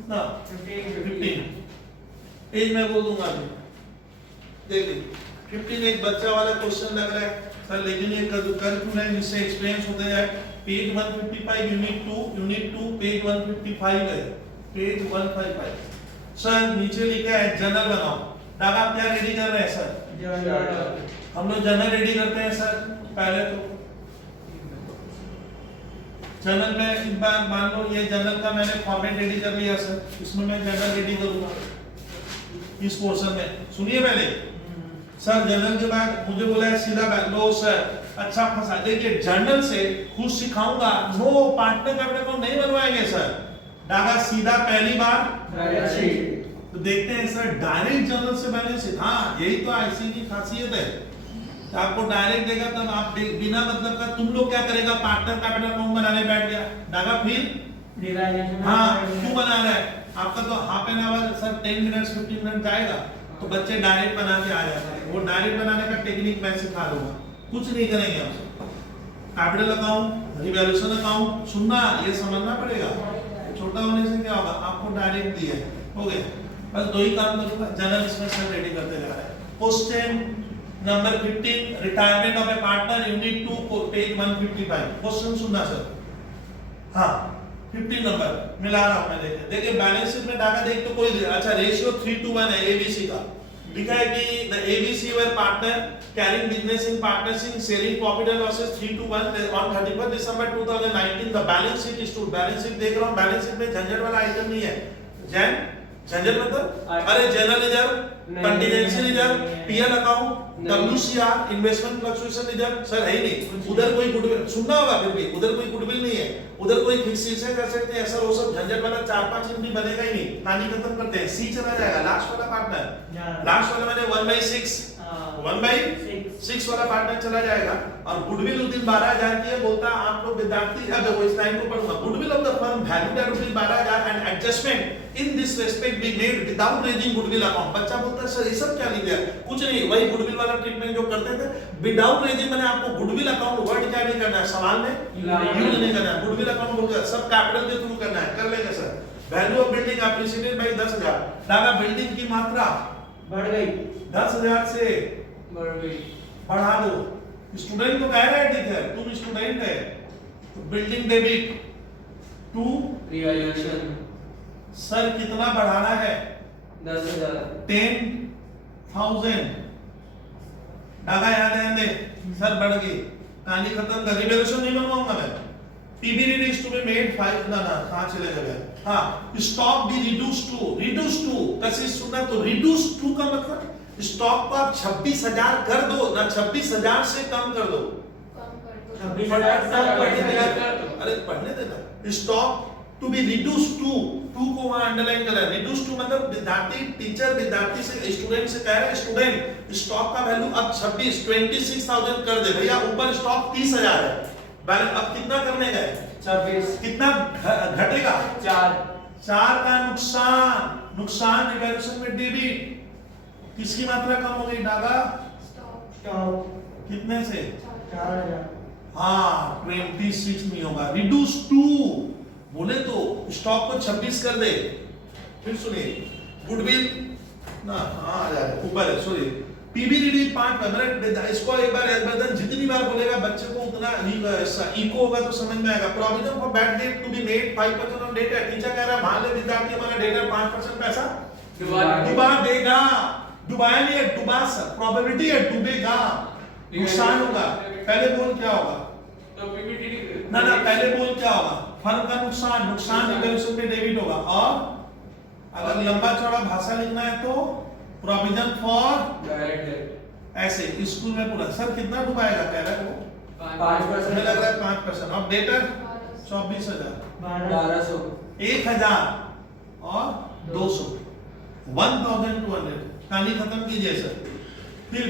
ना 15 एज मैं बोल दूंगा अभी। देखिए 15 एक बच्चा वाला क्वेश्चन लग रहा है सर, लेकिन ये कल क्यों नहीं इससे एक्सपीरियंस होते जाए। पेज 155 यूनिट 2 पेज 155 है, पेज 155 सर नीचे लिखा है जर्नल बनाओ। डागा आप क्या रेडी कर रहे हैं सर? हम लोग जर्नल रेडी करते हैं सर। पहले तो जर्नल में एक बार मान लो ये जर्नल का मैंने फॉर्मेट रेडी कर लिया सर, इसमें मैं जर्नल रेडी करूंगा इस पोर्शन में। सुनिए पहले सर, जर्नल के बाद मुझे बोला है सीधा लो सर, अच्छा फंसा। देखिए जर्नल से खुद सिखाऊंगा, नो पार्टनर कैपिटल अकाउंट नहीं बनवाएंगे सर। डागा सीधा पहली बार तो देखते हैं सर डायरेक्ट जर्नल से बैलेंस शीट। हाँ यही तो आईसी की खासियत है, आपको डायरेक्ट देगा तब आप बिना मतलब का तुम लोग क्या करेगा, पार्टनर कैपिटल अकाउंट बनाने बैठ गया। डागा फिर हाँ क्यों बना रहा है? आपका तो half an hour sir 10 minute 15 minute जाएगा, तो बच्चे डायरेक्ट बना के आ जाते हैं। वो डायरेक्ट बनाने का टेक्निक मैं सिखा दूंगा, कुछ नहीं करेंगे आपसे। कैपिटल अकाउंट, रिवैल्यूएशन अकाउंट सुनना, ये समझना पड़ेगा। छोटा होने से क्या होगा, आपको डायरेक्ट दिया है, हो गया। बस दो ही काम करूंगा, जनरल इसमें सब रेडी करते जा रहा है। Question number 15 retirement of A partner unit 2 को पेज 155 क्वेश्चन सुनना सर। हाँ 15 नंबर मिला रहा हूं मैं। देखिए बैलेंस शीट में डाटा देख तो कोई अच्छा रेशियो 3:1 है एबीसी का। लिखा है कि the ABC were partner carrying business in partnership sharing profit and losses 3:1 on 31 December 2019 the balance sheet is to. Balance sheet देख रहा हूं, बैलेंस शीट में झंझट वाला आइटम नहीं है। जैन झंझट मतलब अरे general reserve, contingency reserve, PL account, WCR, investment fluctuation reserve sir है ही नहीं। उधर कोई गुडविल सुनना होगा, फिर भी उधर कोई गुडविल नहीं है, उधर कोई फिक्स से कर सकते हैं सर। वो सब झंझट वाला 4-5 एमडी बनेगा ही नहीं, नानी खत्म करते हैं। सी चला जाएगा लास्ट वाला पार्टनर, लास्ट वाला मैंने 1/6 वाला पार्टनर चला जाएगा। और गुडविल उस दिन 12,000 की है, बोलता आप लोग विद्यार्थी अब देखो इस लाइन को पढ़ूंगा। Goodwill of the firm valued at rupees 12,000 and adjustment in this respect be made without raising goodwill account. बच्चा बोलता है सर ये सब क्या लिख दिया? कुछ नहीं, वही गुडविल वाला ट्रीटमेंट जो करते थे। विदाउट रेजिंग मैंने आपको गुडविल अकाउंट वर्ड क्या नहीं करना है, सवाल में यूज नहीं करना है। गुडविल अकाउंट बोल सब कैपिटल के थ्रू करना है, कर लेंगे sir. Value of building appreciated by 10,000। दादा बिल्डिंग की मात्रा बढ़ गई, 10,000 से बढ़ गई, बढ़ा दो। स्टूडेंट को कह रहा है ठीक है, तुम स्टूडेंट है तो building debit to revaluation sir कितना बढ़ाना है? 10,000 10,000। डागा याद है दे सर, बढ़ गई, कहानी खत्म कर। रिवैल्यूएशन नहीं बनवाऊंगा मैं। PBDD is to be made 5 ना कहां चले गए? हाँ स्टॉक बी रिड्यूस टू कैसे सुनना, तो रिड्यूस टू का मतलब स्टॉक को आप 26,000 कर दो ना, 26,000 से कम कर दो। 26,000 अरे पढ़ने देना। Stock to be reduce to को वहां अंडरलाइन कर रहा है। रिड्यूस टू मतलब विद्यार्थी टीचर विद्यार्थी से स्टूडेंट से कह रहा है स्टूडेंट स्टॉक का वैल्यू अब 26,000 कर दे भैया। ऊपर स्टॉक 30,000 है, बैलेंस अब कितना करने गए? 26। कितना घटेगा? 4 का नुकसान रिवैल्यूएशन में डेबिट। किसकी मात्रा कम हो गई डागा? स्टॉक कितने से? 4,000। हाँ 26 नहीं होगा। रिड्यूस टू बोले तो स्टॉक को 26 कर दे। फिर सुनिए गुडविल ना हाँ आ जाए ऊपर है, सॉरी पीबीडीडी 5 मिनट। इसको एक बार जितनी बार बोलेगा बच्चे को उतना इको होगा तो समझ में आएगा। Provision for bad debt to be made 5% on debt. Teacher कह रहा है मान ले विद्यार्थी हमारा डेट 5% पैसा डुबा देगा। डुबाया नहीं है, डुबा सर, प्रोबेबिलिटी है डूबेगा, नुकसान होगा। पहले बोल क्या होगा? तो पीबीडीडी ना पहले बोल क्या होगा? फर्म का नुकसान रिवैल्यूएशन पे डेबिट होगा। और अगर लंबा चौड़ा भाषा लिखना है तो प्रोविजन फॉर डायरेक्ट डेट। ऐसे स्कूल में पूरा सर कितना डुबाएगा कह रहा है वो? 5%। हमें लग रहा है 5%। अब डेटर 24,000, 1200, 1,000 और 200, 1,200। कहानी खत्म कीजिए सर। फिर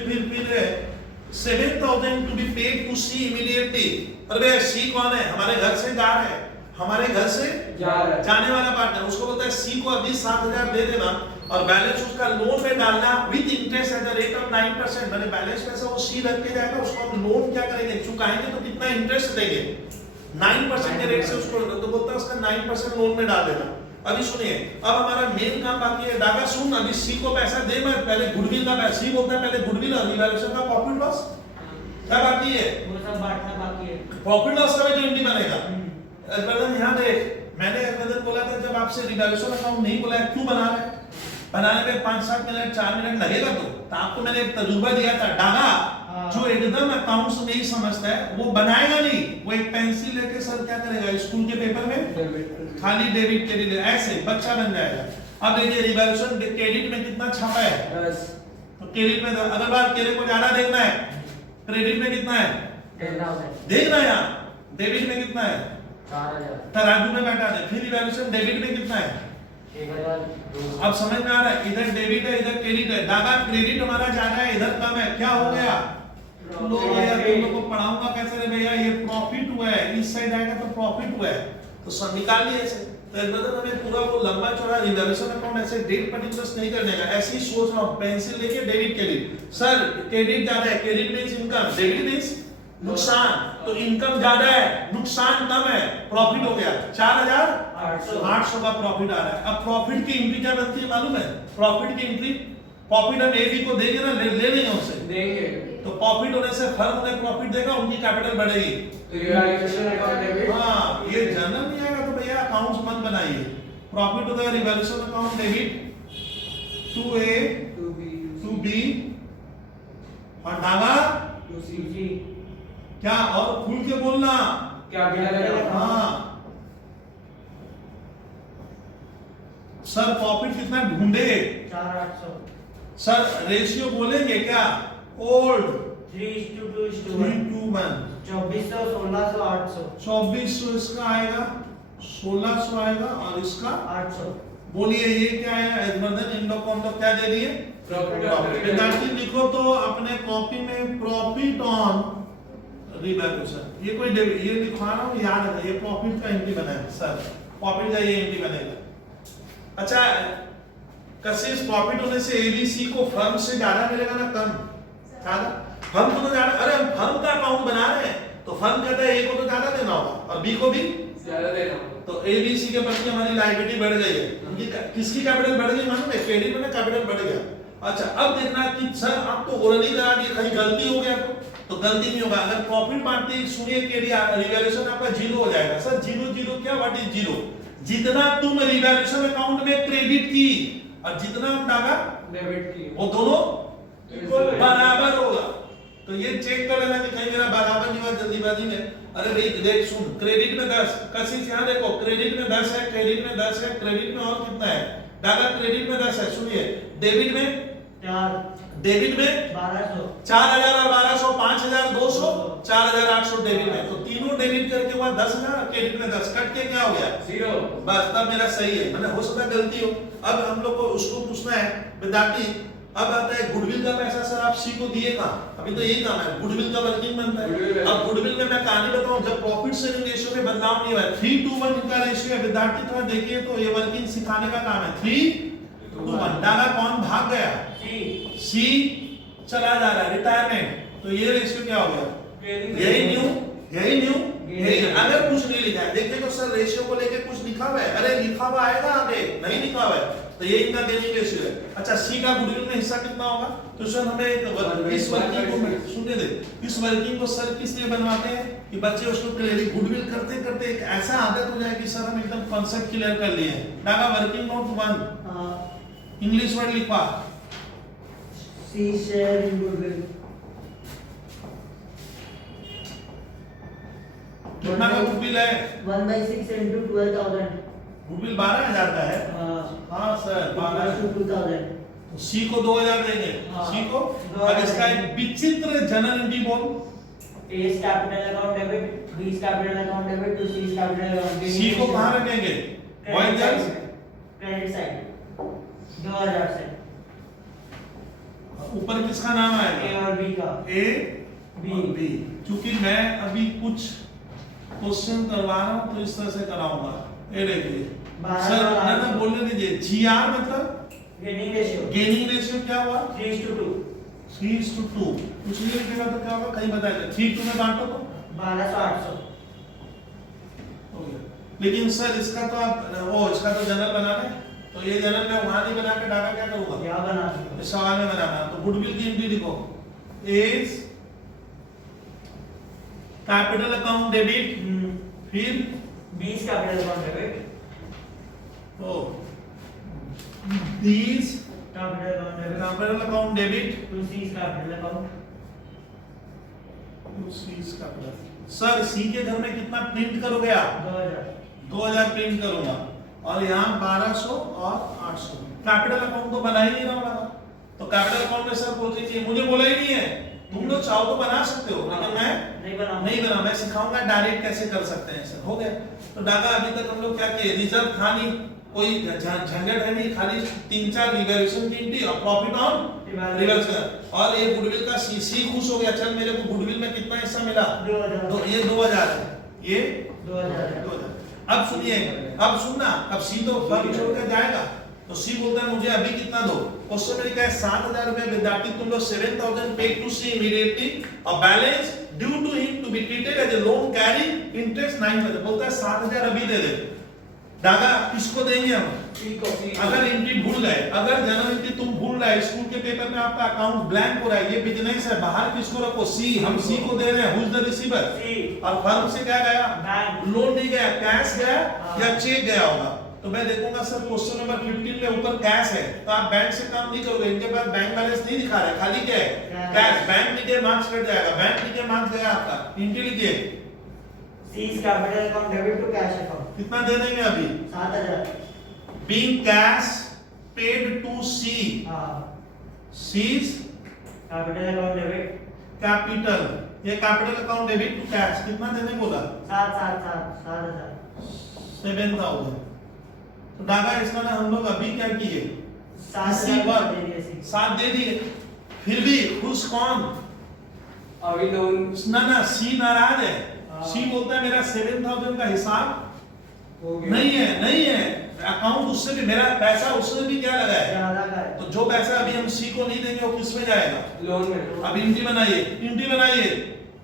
7,000 to be paid to C immediately. अरे सी कौन है? हमारे घर से जा रहे हैं, हमारे घर से जाने वाला पार्टनर, उसको बोलता है सी को अभी 7,000 दे देना और बैलेंस उसका लोन में डालना with interest at the rate of 9%। मैंने बैलेंस पैसा वो सी रख के जाएगा, उसको हम लोन क्या करेंगे, चुकाएंगे तो कितना इंटरेस्ट देंगे? 9% के रेट से उसको, तो बोलता है उसका 9% लोन में डाल देना। अभी सुनिए, अब हमारा मेन काम बाकी है। दादा सुन, अभी सी को पैसा दे मत, पहले गुडविल का पैसा, सी बोलता है पहले गुडविल और रिवैल्यूएशन का प्रॉफिट लॉस क्या बाकी है? वो सब बांटना बाकी है। प्रॉफिट लॉस का भी तो एंट्री बनेगा। अकबर यहाँ देख, मैंने अकबर बोला था जब आपसे रिवैल्यूएशन अकाउंट नहीं बोला है, क्यों बना रहे हैं? बनाने में 5-7 मिनट 4 मिनट लगेगा तो आपको मैंने एक तजुर्बा दिया था। डागा जो एकदम अकाउंट्स नहीं समझता है वो बनाएगा नहीं, वो एक पेंसिल लेके सर क्या करेगा स्कूल के पेपर में खाली डेबिट क्रेडिट ऐसे बच्चा बन जाएगा। अब देखिए रिवैल्यूएशन क्रेडिट में कितना छापा है, 10 तो क्रेडिट में अगर बात क्रेडिट को ज्यादा देखना है, क्रेडिट में कितना है 10,000 देखना है, यहाँ डेबिट में कितना है 4,000 तराजू में बैठा दे। फिर रिवैल्यूएशन डेबिट में कितना है 1,200 अब समझ में आ रहा है, इधर डेबिट है इधर क्रेडिट है। दादा क्रेडिट हमारा ज्यादा है इधर कम है, क्या हो गया? तुम लोग यार तुम लोग को पढ़ाऊंगा कैसे रे भैया, ये प्रॉफिट हुआ है, इस साइड आएगा तो प्रॉफिट हुआ है, तो सब निकाल लिए ऐसे। तो एक मतलब हमें पूरा वो लंबा चौड़ा रिवैल्यूएशन अकाउंट ऐसे डेट पर्टिकुलर्स नहीं करने का, ऐसे ही सोच रहा हूं पेंसिल लेके डेबिट क्रेडिट। सर क्रेडिट ज्यादा है, credit means income, debit means नुकसान, तो इनकम ज्यादा है नुकसान कम है, प्रॉफिट हो गया 4,800 का प्रॉफिट आ रहा है। अब प्रॉफिट की एंट्री क्या बनती है मालूम है? प्रॉफिट की एंट्री, प्रॉफिट हम एबी को देंगे ना, ले लेंगे उससे, देंगे तो प्रॉफिट होने से फर्म उन्हें प्रॉफिट देगा, उनकी कैपिटल बढ़ेगी। Revaluation account debit. हाँ, ये जनरल नहीं आएगा तो भैया अकाउंट्स मत बनाइए। प्रॉफिट होता है revaluation account debit 2A 2B और डागा जी क्या, और खुल के बोलना क्या क्या हाँ। सर प्रॉफिट कितना ढूंढे? 4,800 सर रेशियो बोलेंगे क्या? ओल्ड 3:2:1 2400 1600 800 2400 इसका आएगा, 1600 आएगा और इसका 800 बोलिए ये क्या है? एडवर्डन इन लोग को हम लोग क्या दे दिए? प्रॉफिट। विद्यार्थी लिखो तो अपने कॉपी में प्रॉफिट ऑन रिवैल्यूएशन, ये कोई ये लिखवा रहा हूँ याद है, ये प्रॉफिट का एंट्री बना है सर, प्रॉफिट का ये एंट्री बनेगा। अच्छा कशिश प्रॉफिट होने से एबीसी को फर्म से ज्यादा मिलेगा ना कम? ज्यादा। फर्म को तो ज्यादा, अरे हम फर्म का अकाउंट बना रहे हैं तो फर्म कहता है ए को तो ज्यादा देना होगा और बी को भी ज्यादा देना, तो एबीसी के प्रति हमारी लायबिलिटी बढ़ गई है। उनकी किसकी कैपिटल बढ़ गई मालूम है? क्रेडिट में ना कैपिटल बढ़ गया। अच्छा अब देखना कि सर आप तो ओरली करा दिए, कहीं गलती हो गया तो गलती नहीं होगा। अगर प्रॉफिट बांटते सुनिए के रिवैल्यूएशन आपका 0 हो जाएगा। सर 0 क्या, व्हाट इज 0? जितना तुम रिवैल्यूएशन अकाउंट में क्रेडिट की और जितना हम डागा डेबिट की, वो दोनों बराबर होगा। तो ये चेक कर लेना कि कहीं मेरा बराबर नहीं हुआ जल्दीबाजी में। अरे भाई देख सुन, क्रेडिट में 10, कशिश यहाँ देखो क्रेडिट में 10 है, क्रेडिट में 10 है, क्रेडिट में और कितना है? डागा क्रेडिट में 10 है, सुनिए डेबिट में 4 डेबिट में 1200 4000 और 1200 5200 4800 डेबिट में, तो तीनों डेबिट करके हुआ 10,000, क्रेडिट में 10 कट के क्या हो गया 0। बस तब मेरा सही है, मैंने हो सकता है गलती हो। अब हम लोग को उसको पूछना है विद्यार्थी, अब आता है गुडविल का पैसा सर आप सी को दिए कहां? अभी तो यही काम है, गुडविल का वर्किंग बनता है। अब गुडविल में मैं कहानी बताऊं, जब प्रॉफिट शेयरिंग रेशियो में बदलाव नहीं हुआ है, 3:1 इनका रेशियो है विद्यार्थी, थोड़ा देखिए तो ये वर्किंग सिखाने का काम है। 3:1 डाला कौन भाग गया? सी चला जा रहा है रिटायरमेंट, तो ये रेशियो क्या हो गया? यही न्यू यही। अगर कुछ नहीं लिखा है देखिए तो सर रेशियो को लेके कुछ लिखा हुआ है, अरे लिखा हुआ आएगा आगे, नहीं लिखा हुआ है तो ये इनका गेनिंग रेशियो है। अच्छा सी का गुडविल में हिस्सा कितना होगा? तो सर हमें इस वर्किंग को सुनने दे, इस वर्किंग को सर किस लिए बनवाते हैं कि बच्चे उसको गुडविल करते करते एक ऐसा आदत हो जाए कि सर हम एकदम कांसेप्ट क्लियर कर लिए हैं। Daga working note 1 English word लिखवा, सी शेयर इन गुडविल कितना का गुडविल है? 1/6 into 12,000 गुडविल 12,000 का है। हाँ सर 12,000 to 2,000 तो सी को 2,000 देंगे, सी को। अब इसका एक विचित्र जनरल एंट्री बोल, A's capital account debit, B's capital account debit to C's capital account debit. सी को कहाँ रखेंगे? क्रेडिट साइड 2,000 से ऊपर किसका नाम A आएगा? और B का ए और बी। क्योंकि मैं अभी कुछ क्वेश्चन करवा रहा हूँ तो इस तरह से कराऊंगा। ये देखिए सर ना बोलने दीजिए, जीआर मतलब गेनिंग रेशियो गेनिंग रेशियो क्या हुआ? 3:2 3:2। कुछ नहीं लिखेगा तो क्या होगा? कहीं बताइए 3:2 में बांटो तो 1200 800 हो गया। लेकिन सर इसका तो आप वो इसका तो जनरल बनाना है, तो ये जनरल मैं वहां नहीं बना के डाटा क्या करूंगा, क्या बना सकते इस सवाल में बनाना। तो गुडविल की एंट्री लिखो, इज कैपिटल अकाउंट डेबिट, फिर बीस कैपिटल अकाउंट डेबिट, ओ these capital account debit capital account debit to C's capital account. To C's capital. Sir C के घर में कितना प्रिंट करोगे आप, 2000 प्रिंट करूंगा, और यहाँ 1200 और 800। कैपिटल अकाउंट तो बना ही नहीं रहा होगा, तो कैपिटल अकाउंट में सर बोलते हैं मुझे बोला ही नहीं है, तुम लोग चाहो तो बना सकते हो, लेकिन मैं नहीं बना, मैं सिखाऊंगा डायरेक्ट कैसे कर सकते हैं सर। हो गया। तो डाटा अभी तक हम लोग क्या किए, रिजर्व था नहीं, कोई झंझट है नहीं, खाली 3-4 रिवैल्यूएशन की एंट्री और प्रॉफिट ऑन रिवैल्यूएशन। और ये गुडविल का सी खुश हो गया, चल मेरे को गुडविल में कितना हिस्सा मिला, 2000। ये 2000 है, ये 2000। अब सुनिए, अब सुनना, अब सी तो फर्म छोड़कर जाएगा, तो सी बोलता है मुझे अभी कितना दो। क्वेश्चन में लिखा है 7000 रुपए विद्यार्थी तुम लोग 7000 पे टू सी इमीडिएटली और balance due to him to be treated as a loan carry interest 9%। बोलता है 7000 अभी दे दे। दादा किसको देंगे हम, अगर एंट्री भूल गए, अगर जनरल एंट्री तुम भूल रहे, स्कूल के पेपर में आपका अकाउंट ब्लैंक हो रहा है, ये बिजनेस है, बाहर किसको रखो, सी, हम सी को दे रहे हैं, हु इज द रिसीवर, और फर्म से क्या गया, लोन नहीं गया, कैश गया या चेक गया होगा। तो मैं देखूंगा सर क्वेश्चन नंबर 15 में ऊपर कैश है, तो आप बैंक से काम नहीं करोगे, इनके पास बैंक बैलेंस नहीं दिखा रहा है, खाली क्या है कैश। बैंक लिखे मार्क्स कट जाएगा, बैंक लिखे मार्क्स गया आपका, एंट्री लिखिए C's capital account debit to cash account. कितना दे देंगे अभी, 7000। being cash paid to C, हां C's capital account debit capital, ये capital account debit to cash, कितना देने बोला, 7000। 7000। तो डागा इसका ना हम लोग अभी क्या किए, 7000 दे दिए सी। 7 दे दिए, फिर भी खुश कौन, अभी लोन ना सी नाराज है, सी बोलता है मेरा 7000 का हिसाब हो गया, नहीं है अकाउंट, उससे भी मेरा पैसा उससे भी क्या लगा है, ज्यादा का है। तो जो पैसा अभी हम सी को नहीं देंगे वो किस में जाएगा, लोन में। अब एंट्री बनाइए,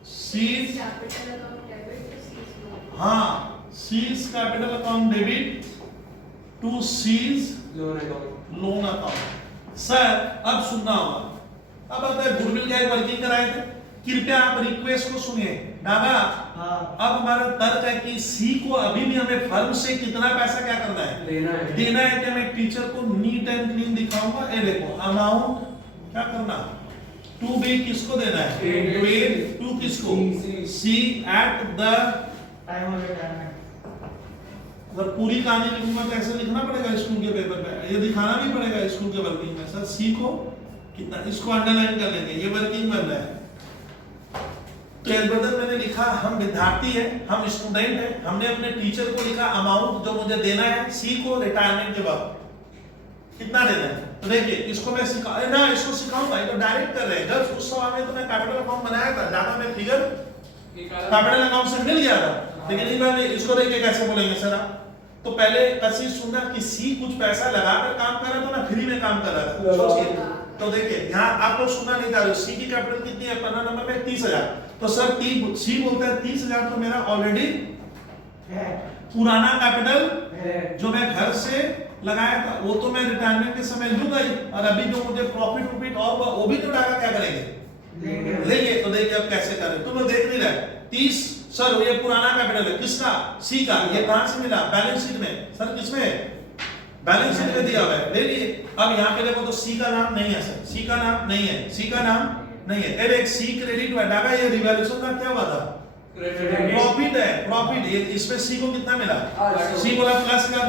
C's Capital account debit to cease loan. हाँ, C's capital account debit to C's loan account. Loan account. Sir अब सुनना होगा, अब आता है गुडविल का एक वर्किंग कराए थे, कृपया आप रिक्वेस्ट को सुनिए। दादा हां अब हमारा तर्क है कि सी को अभी भी हमें फर्म से कितना पैसा क्या करना है, देना है। कि मैं टीचर को नीट एंड क्लीन दिखाऊंगा, ये देखो अमाउंट क्या करना, टू बी किसको देना है, टू किसको, सी एट द टाइम हो गया टाइम। अगर पूरी कहानी लिखूंगा तो ऐसे लिखना पड़ेगा स्कूल के पेपर पे, ये दिखाना भी पड़ेगा स्कूल के वर्किंग में। सर सी को कितना, इसको अंडरलाइन कर लेंगे, ये वर्किंग बन रहा है। तो इस बदल मैंने लिखा हम विद्यार्थी है, हम स्टूडेंट है, हमने अपने टीचर को लिखा अमाउंट जो मुझे देना है सी को रिटायरमेंट के बाद कितना देना है। तो देखिए इसको मैं इसको सिखाऊंगा, ये तो डायरेक्ट कर रहे हैं। जब उस समय में तो मैं कैपिटल अकाउंट बनाया था, ज्यादा में फिगर कैपिटल अकाउंट से मिल गया था, लेकिन इस बार इसको देखिए कैसे बोलेंगे सर आप। तो पहले कसी सुनना कि सी कुछ पैसा लगाकर काम कर रहा था ना, फ्री में काम कर रहा था, सोचिए। तो देखिए यहाँ आप लोग सुनना नहीं चाह रहे, सी की कैपिटल कितनी है, 15 नंबर में 30000। तो सर सी बोलता है 30000 तो मेरा ऑलरेडी पुराना कैपिटल जो मैं घर से लगाया था, वो तो मैं रिटायरमेंट के समय लूंगा ही, और अभी जो मुझे प्रॉफिट और वो भी तो डाका क्या करेंगे, लेंगे। तो देखिए अब कैसे करें, तुम लोग देख नहीं रहे। 30 सर ये पुराना कैपिटल है, किसका, सी का। ये कहां से मिला, बैलेंस शीट में। सर किसमें, बैलेंस शीट में दिया हुआ है, ले लिए। अब यहाँ पे देखो तो सी का नाम नहीं है सर, सी का नाम नहीं है, सी का नाम नहीं है। एक सी क्रेडिट हुआ डागा, ये रिवैल्यूएशन का क्या हुआ था, प्रॉफिट है, प्रॉफिट। ये इसमें सी को कितना मिला, सी बोला प्लस का,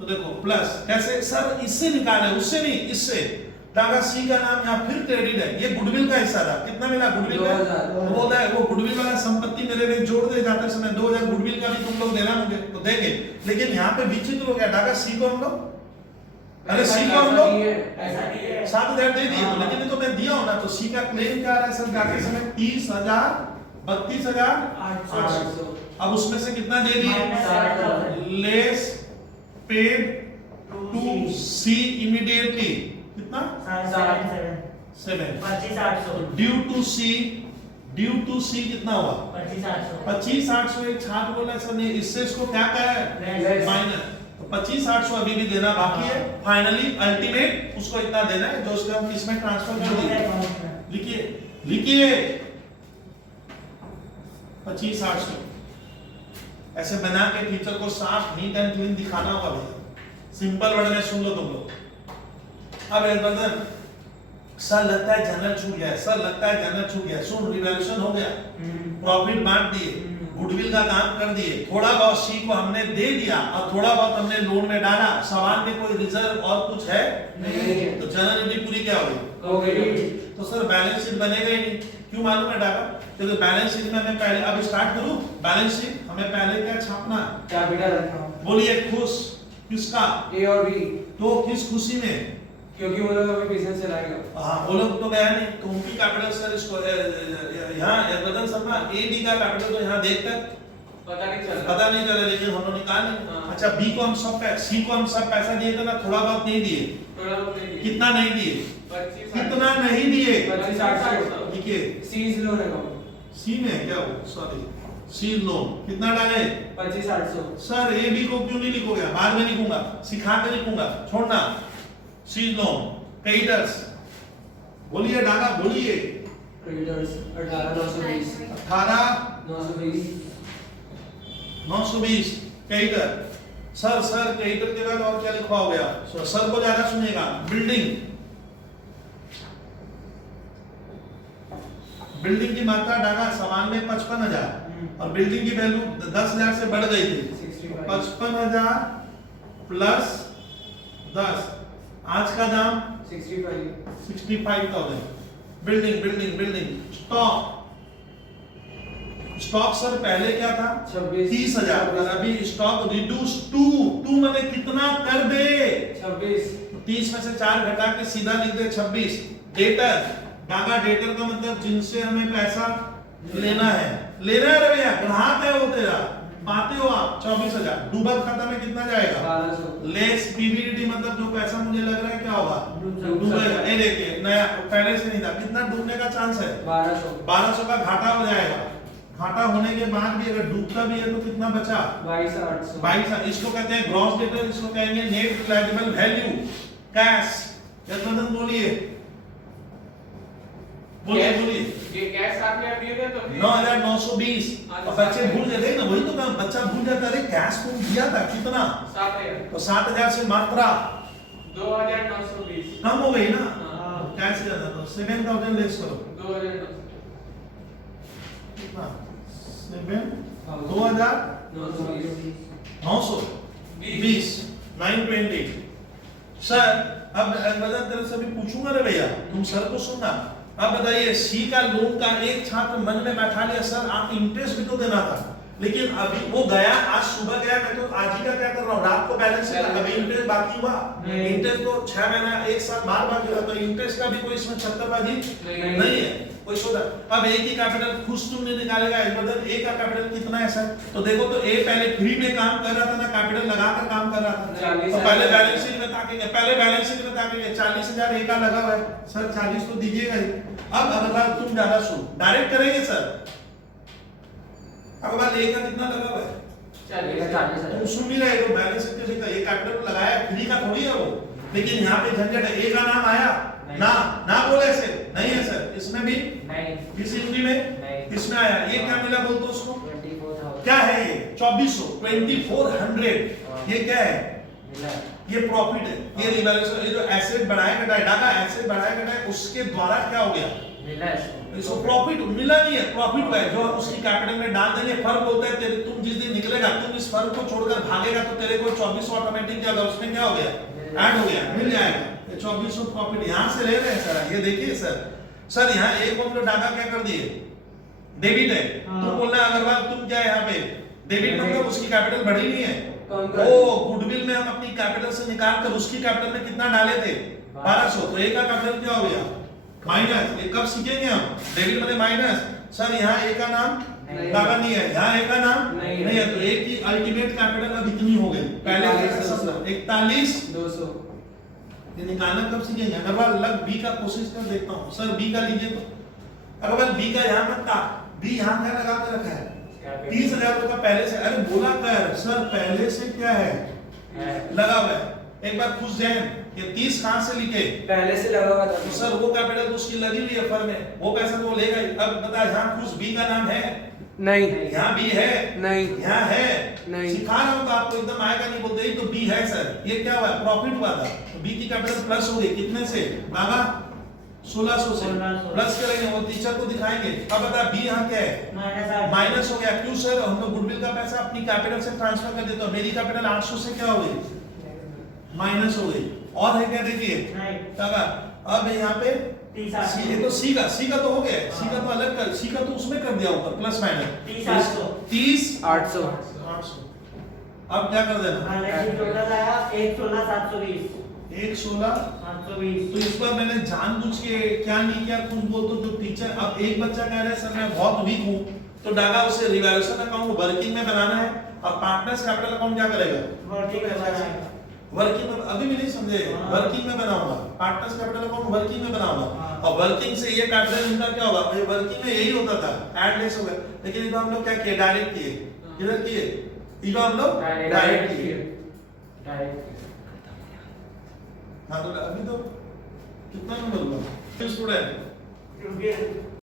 तो देखो प्लस कैसे सर, इससे निकाले, उससे नहीं, इससे। डागा सी का नाम यहाँ फिर क्रेडिट है, ये गुडविल का हिस्सा था, कितना मिला गुडविल का, तो बोलता है वो गुडविल वाला संपत्ति मेरे लिए जोड़ दे जाते समय 2000 गुडविल का भी तुम लोग देना मुझे, तो देंगे। लेकिन यहाँ पे विचित्र हो गया, डागा सी को हम लोग, अरे सी को हम लोग 7000 दे दिए, लेकिन ये तो मैं दिया हूं ना। तो सी का क्लेम क्या आ रहा है सर, जाते समय 30000 32,800। अब उसमें से कितना दे दिए, less paid to C immediately, कितना 7 7 25,800 due to C due to C कितना हुआ 25,800 25,800 एक छाट बोला सर ने, इससे इसको क्या कहा है Less. माइनस, तो 25,800 अभी भी देना बाकी है, फाइनली अल्टीमेट उसको इतना देना है जो उसका हम किसमें ट्रांसफर कर दिए, अकाउंट में लिखिए लिखिए 25,800 ऐसे बना के टीचर को साफ नीट एंड क्लीन दिखाना होगा भैया, सिंपल वर्ड में सुन लो तुम लोग। अब बदन सर लगता है जनरल छूट गया, सर लगता है जनरल छूट गया, सुन रिवैल्यूएशन हो गया, प्रॉफिट बांट दिए, गुडविल का काम कर दिए, थोड़ा बहुत सी को हमने दे दिया और थोड़ा बहुत हमने लोन में डाला, सवाल में कोई रिजर्व और कुछ है नहीं। तो जनरल पूरी क्या होगी, हो गई। तो सर बैलेंस शीट बनेगा ही नहीं, क्यों मालूम है डाका, क्योंकि बैलेंस शीट में हमें पहले, अब स्टार्ट करूं, बैलेंस शीट हमें पहले क्या छापना है, कैपिटल बोलिए खुश किसका, ए और बी, तो किस खुशी में, क्योंकि वो लोग अभी बिजनेस चलाएगा। हाँ वो लोग तो गया नहीं, तो उनकी कैपिटल सर इसको यहाँ बदन शर्मा ए बी का कैपिटल तो यहाँ देखकर पता नहीं चला। पता नहीं चला, लेकिन हम लोग निकाल हाँ। अच्छा बी को हम सब सी को हम सब पैसा दिए थे ना, थोड़ा बहुत नहीं दिए, थोड़ा बहुत नहीं दिए। कितना नहीं दिए, 25,800 कितना नहीं दिए, 25,800 देखिए सीज लोन अकाउंट सी में क्या हो, सॉरी सी लोन कितना डाले 25,800 सर, ए बी को क्यों नहीं लिखोगे, बाद में लिखूंगा, सिखा के लिखूंगा, छोड़ना, सी लोन क्रेडिटर्स, बोलिए डाका बोलिए, creditors 18,920 18,920 creditor, sir sir creditor के बाद और क्या लिखवा हो गया, सर को ज्यादा सुनेगा, बिल्डिंग, बिल्डिंग की मात्रा डाका सामान में 55,000 और बिल्डिंग की वैल्यू 10,000 से बढ़ गई थी, 65 55,000 प्लस 10, आज का दाम 65,000, building building building, stock, stock sir पहले क्या था 30,000 और अभी स्टॉक रिड्यूस टू माने कितना कर दे, 26 30 में से 4 घटा के सीधा लिख दे 26, डेटर, डाका डेटर का मतलब जिनसे हमें पैसा लेना है रे भैया, ग्राहक है वो तेरा, पाते हो आप 24,000, डूबल खाता में कितना जाएगा 1200 लेस पीवीडी मतलब जो पैसा मुझे लग रहा है क्या होगा डूब डूबेगा, ये देखिए नया पहले से नहीं था, कितना डूबने का चांस है 1200 का घाटा हो जाएगा, घाटा होने के बाद भी अगर डूबता भी है तो कितना बचा 22,800 22, इसको कहते हैं ग्रॉस डेटर, इसको कहेंगे नेट रिलायबल वैल्यू, कैश, यशवंतन बोलिए बोलिए बोलिए, ये कैश आपने अभी दिए थे तो 9,920, और बच्चे भूल गए ना, वही तो कहा बच्चा भूल जाता है, कैश तुम दिया था कितना, 7,000 तो 7,000 से मात्रा 2,920 कम हो गई ना, हाँ। कैश ज्यादा, तो 7,000 लेस करो 2,900 कितना 2,920 920 सर, अब बता तेरे से भी पूछूंगा रे भैया, तुम सर को सुनना, अब बताइए सी का लोन का एक छात्र मन में बैठा लिया सर आप इंटरेस्ट भी तो देना था, लेकिन अभी वो गया, आज सुबह गया, मैं तो आज ही का क्या कर रहा हूँ, रात को बैलेंस है, अभी इंटरेस्ट बाकी हुआ, इंटरेस्ट तो 6 महीना 1 साल बार बाकी हुआ, तो इंटरेस्ट का भी कोई इसमें छत्तरबाजी नहीं है, कोई सोचा, अब ए की कैपिटल खुश तुम नहीं निकालेगा, ए का कैपिटल कितना है सर, तो देखो तो ए पहले फ्री में काम कर रहा था ना, कैपिटल लगाकर काम कर रहा था, तो पहले बैलेंस शीट में ताकेंगे, पहले बैलेंस शीट में ताकेंगे 40,000 ए का लगा हुआ है सर, 40 तो दीजिएगा ही, अब अगर बात तुम ज्यादा सुन डायरेक्ट करेंगे सर, अब बात ए का कितना लगा हुआ है 40,000 तुम सुन नहीं रहे हो, बैलेंस शीट में ये कैपिटल लगाया फ्री का थोड़ी है वो, लेकिन यहाँ पे झंझट है, ए का नाम आया ना ना बोले से नहीं है सर, इसमें भी नहीं, किस हिंदी में नहीं, इसमें आया, ये क्या मिला बोलते हो उसको, 24,000 क्या है ये 2400 ये क्या है, ये प्रॉफिट है, ये रिवैल्यूएशन, ये जो एसेट बढ़ाया घटाया डाका एसेट बढ़ाया घटाया उसके द्वारा क्या हो गया, मिला इसको इसको प्रॉफिट मिला नहीं है, प्रॉफिट हुआ है जो हम उसकी कैपिटल में डाल देंगे, फर्क बोलता है तेरे, तुम जिस दिन निकलेगा तुम इस फर्क को छोड़कर भागेगा तो तेरे को 2400 ऑटोमेटिक क्या होगा, उसमें क्या हो गया ऐड हो गया, मिल जाएगा, 2400 प्रॉफिट यहाँ से ले रहे हैं सर, ये देखिए सर यहाँ एक को हमने डाका क्या कर दिए डेबिट है, तुम बोलना अग्रवाल तुम क्या है यहाँ पे डेबिट मतलब उसकी कैपिटल बढ़ी नहीं है, ओ गुडविल में हम अपनी कैपिटल से निकाल कर उसकी कैपिटल में कितना डाले थे 1200, तो ए का कैपिटल क्या हो गया माइनस, ये कब सीखेंगे हम, डेबिट मतलब माइनस, सर यहाँ ए का नाम डाका नहीं है, यहाँ ए का नाम नहीं है, तो ए की अल्टीमेट कैपिटल अब इतनी हो गई, पहले 41,200 ये निकालना कब सीखेंगे, अगर बार लग बी का कोशिश कर देखता हूँ सर, बी का लीजिए तो अगर बी का यहाँ मत था, बी यहाँ क्या लगा के रखा है 30,000 का पहले से, अरे बोला कर सर पहले से क्या है लगा हुआ है। एक बार खुश जैन ये 30 कहां से लिखे, पहले से लगा हुआ था तो सर वो कैपिटल तो उसकी लगी हुई है फर्म में, वो पैसा तो वो लेगा ही। अब बता यहाँ खुश बी का नाम है, नहीं यहाँ बी है, नहीं यहाँ है, नहीं। सिखा रहा हूँ तो आपको एकदम आएगा नहीं, बोलते ही तो बी है सर, ये क्या हुआ प्रॉफिट हुआ था, तो बी की कैपिटल प्लस हो गई कितने से बाबा 1600 से, 1600 प्लस करेंगे वो टीचर को दिखाएंगे। अब बता बी यहाँ क्या है -8 माइनस हो गया, क्यों सर हम लोग गुडविल का पैसा अपनी कैपिटल से ट्रांसफर कर देते हो, मेरी कैपिटल 800 से क्या हो गई माइनस हो गई। और है क्या देखिए नहीं काका, अब यहाँ पे 30 सी, ये तो सी का तो हो गया, सी का तो अलग कर, सी का तो उसमें कर दिया ऊपर प्लस माइनस 30 800 800। अब क्या कर देना हालांकि टोटल आया 116,720 116। तो इस बार मैंने जानबूझ के क्या नहीं किया, कुछ बोल तो जो टीचर, अब एक बच्चा कह रहा है सर मैं बहुत वीक हूँ, तो डागा उसे रिवैल्यूएशन अकाउंट वर्किंग में बनाना है, और पार्टनर्स कैपिटल अकाउंट क्या करेगा वर्किंग में बनाएगा। वर्किंग में, अभी भी नहीं समझे, वर्किंग में बनाऊंगा पार्टनर्स कैपिटल अकाउंट वर्किंग में बनाऊंगा, और वर्किंग से ये कैपिटल इनका क्या होगा, ये वर्किंग में यही होता था ऐड लेस हो गया, लेकिन इधर हम लोग क्या किए डायरेक्ट किए, इधर किए इधर हम लोग डायरेक्ट किए। हाँ तो अभी तो कितना नंबर हुआ स्टूडेंट क्योंकि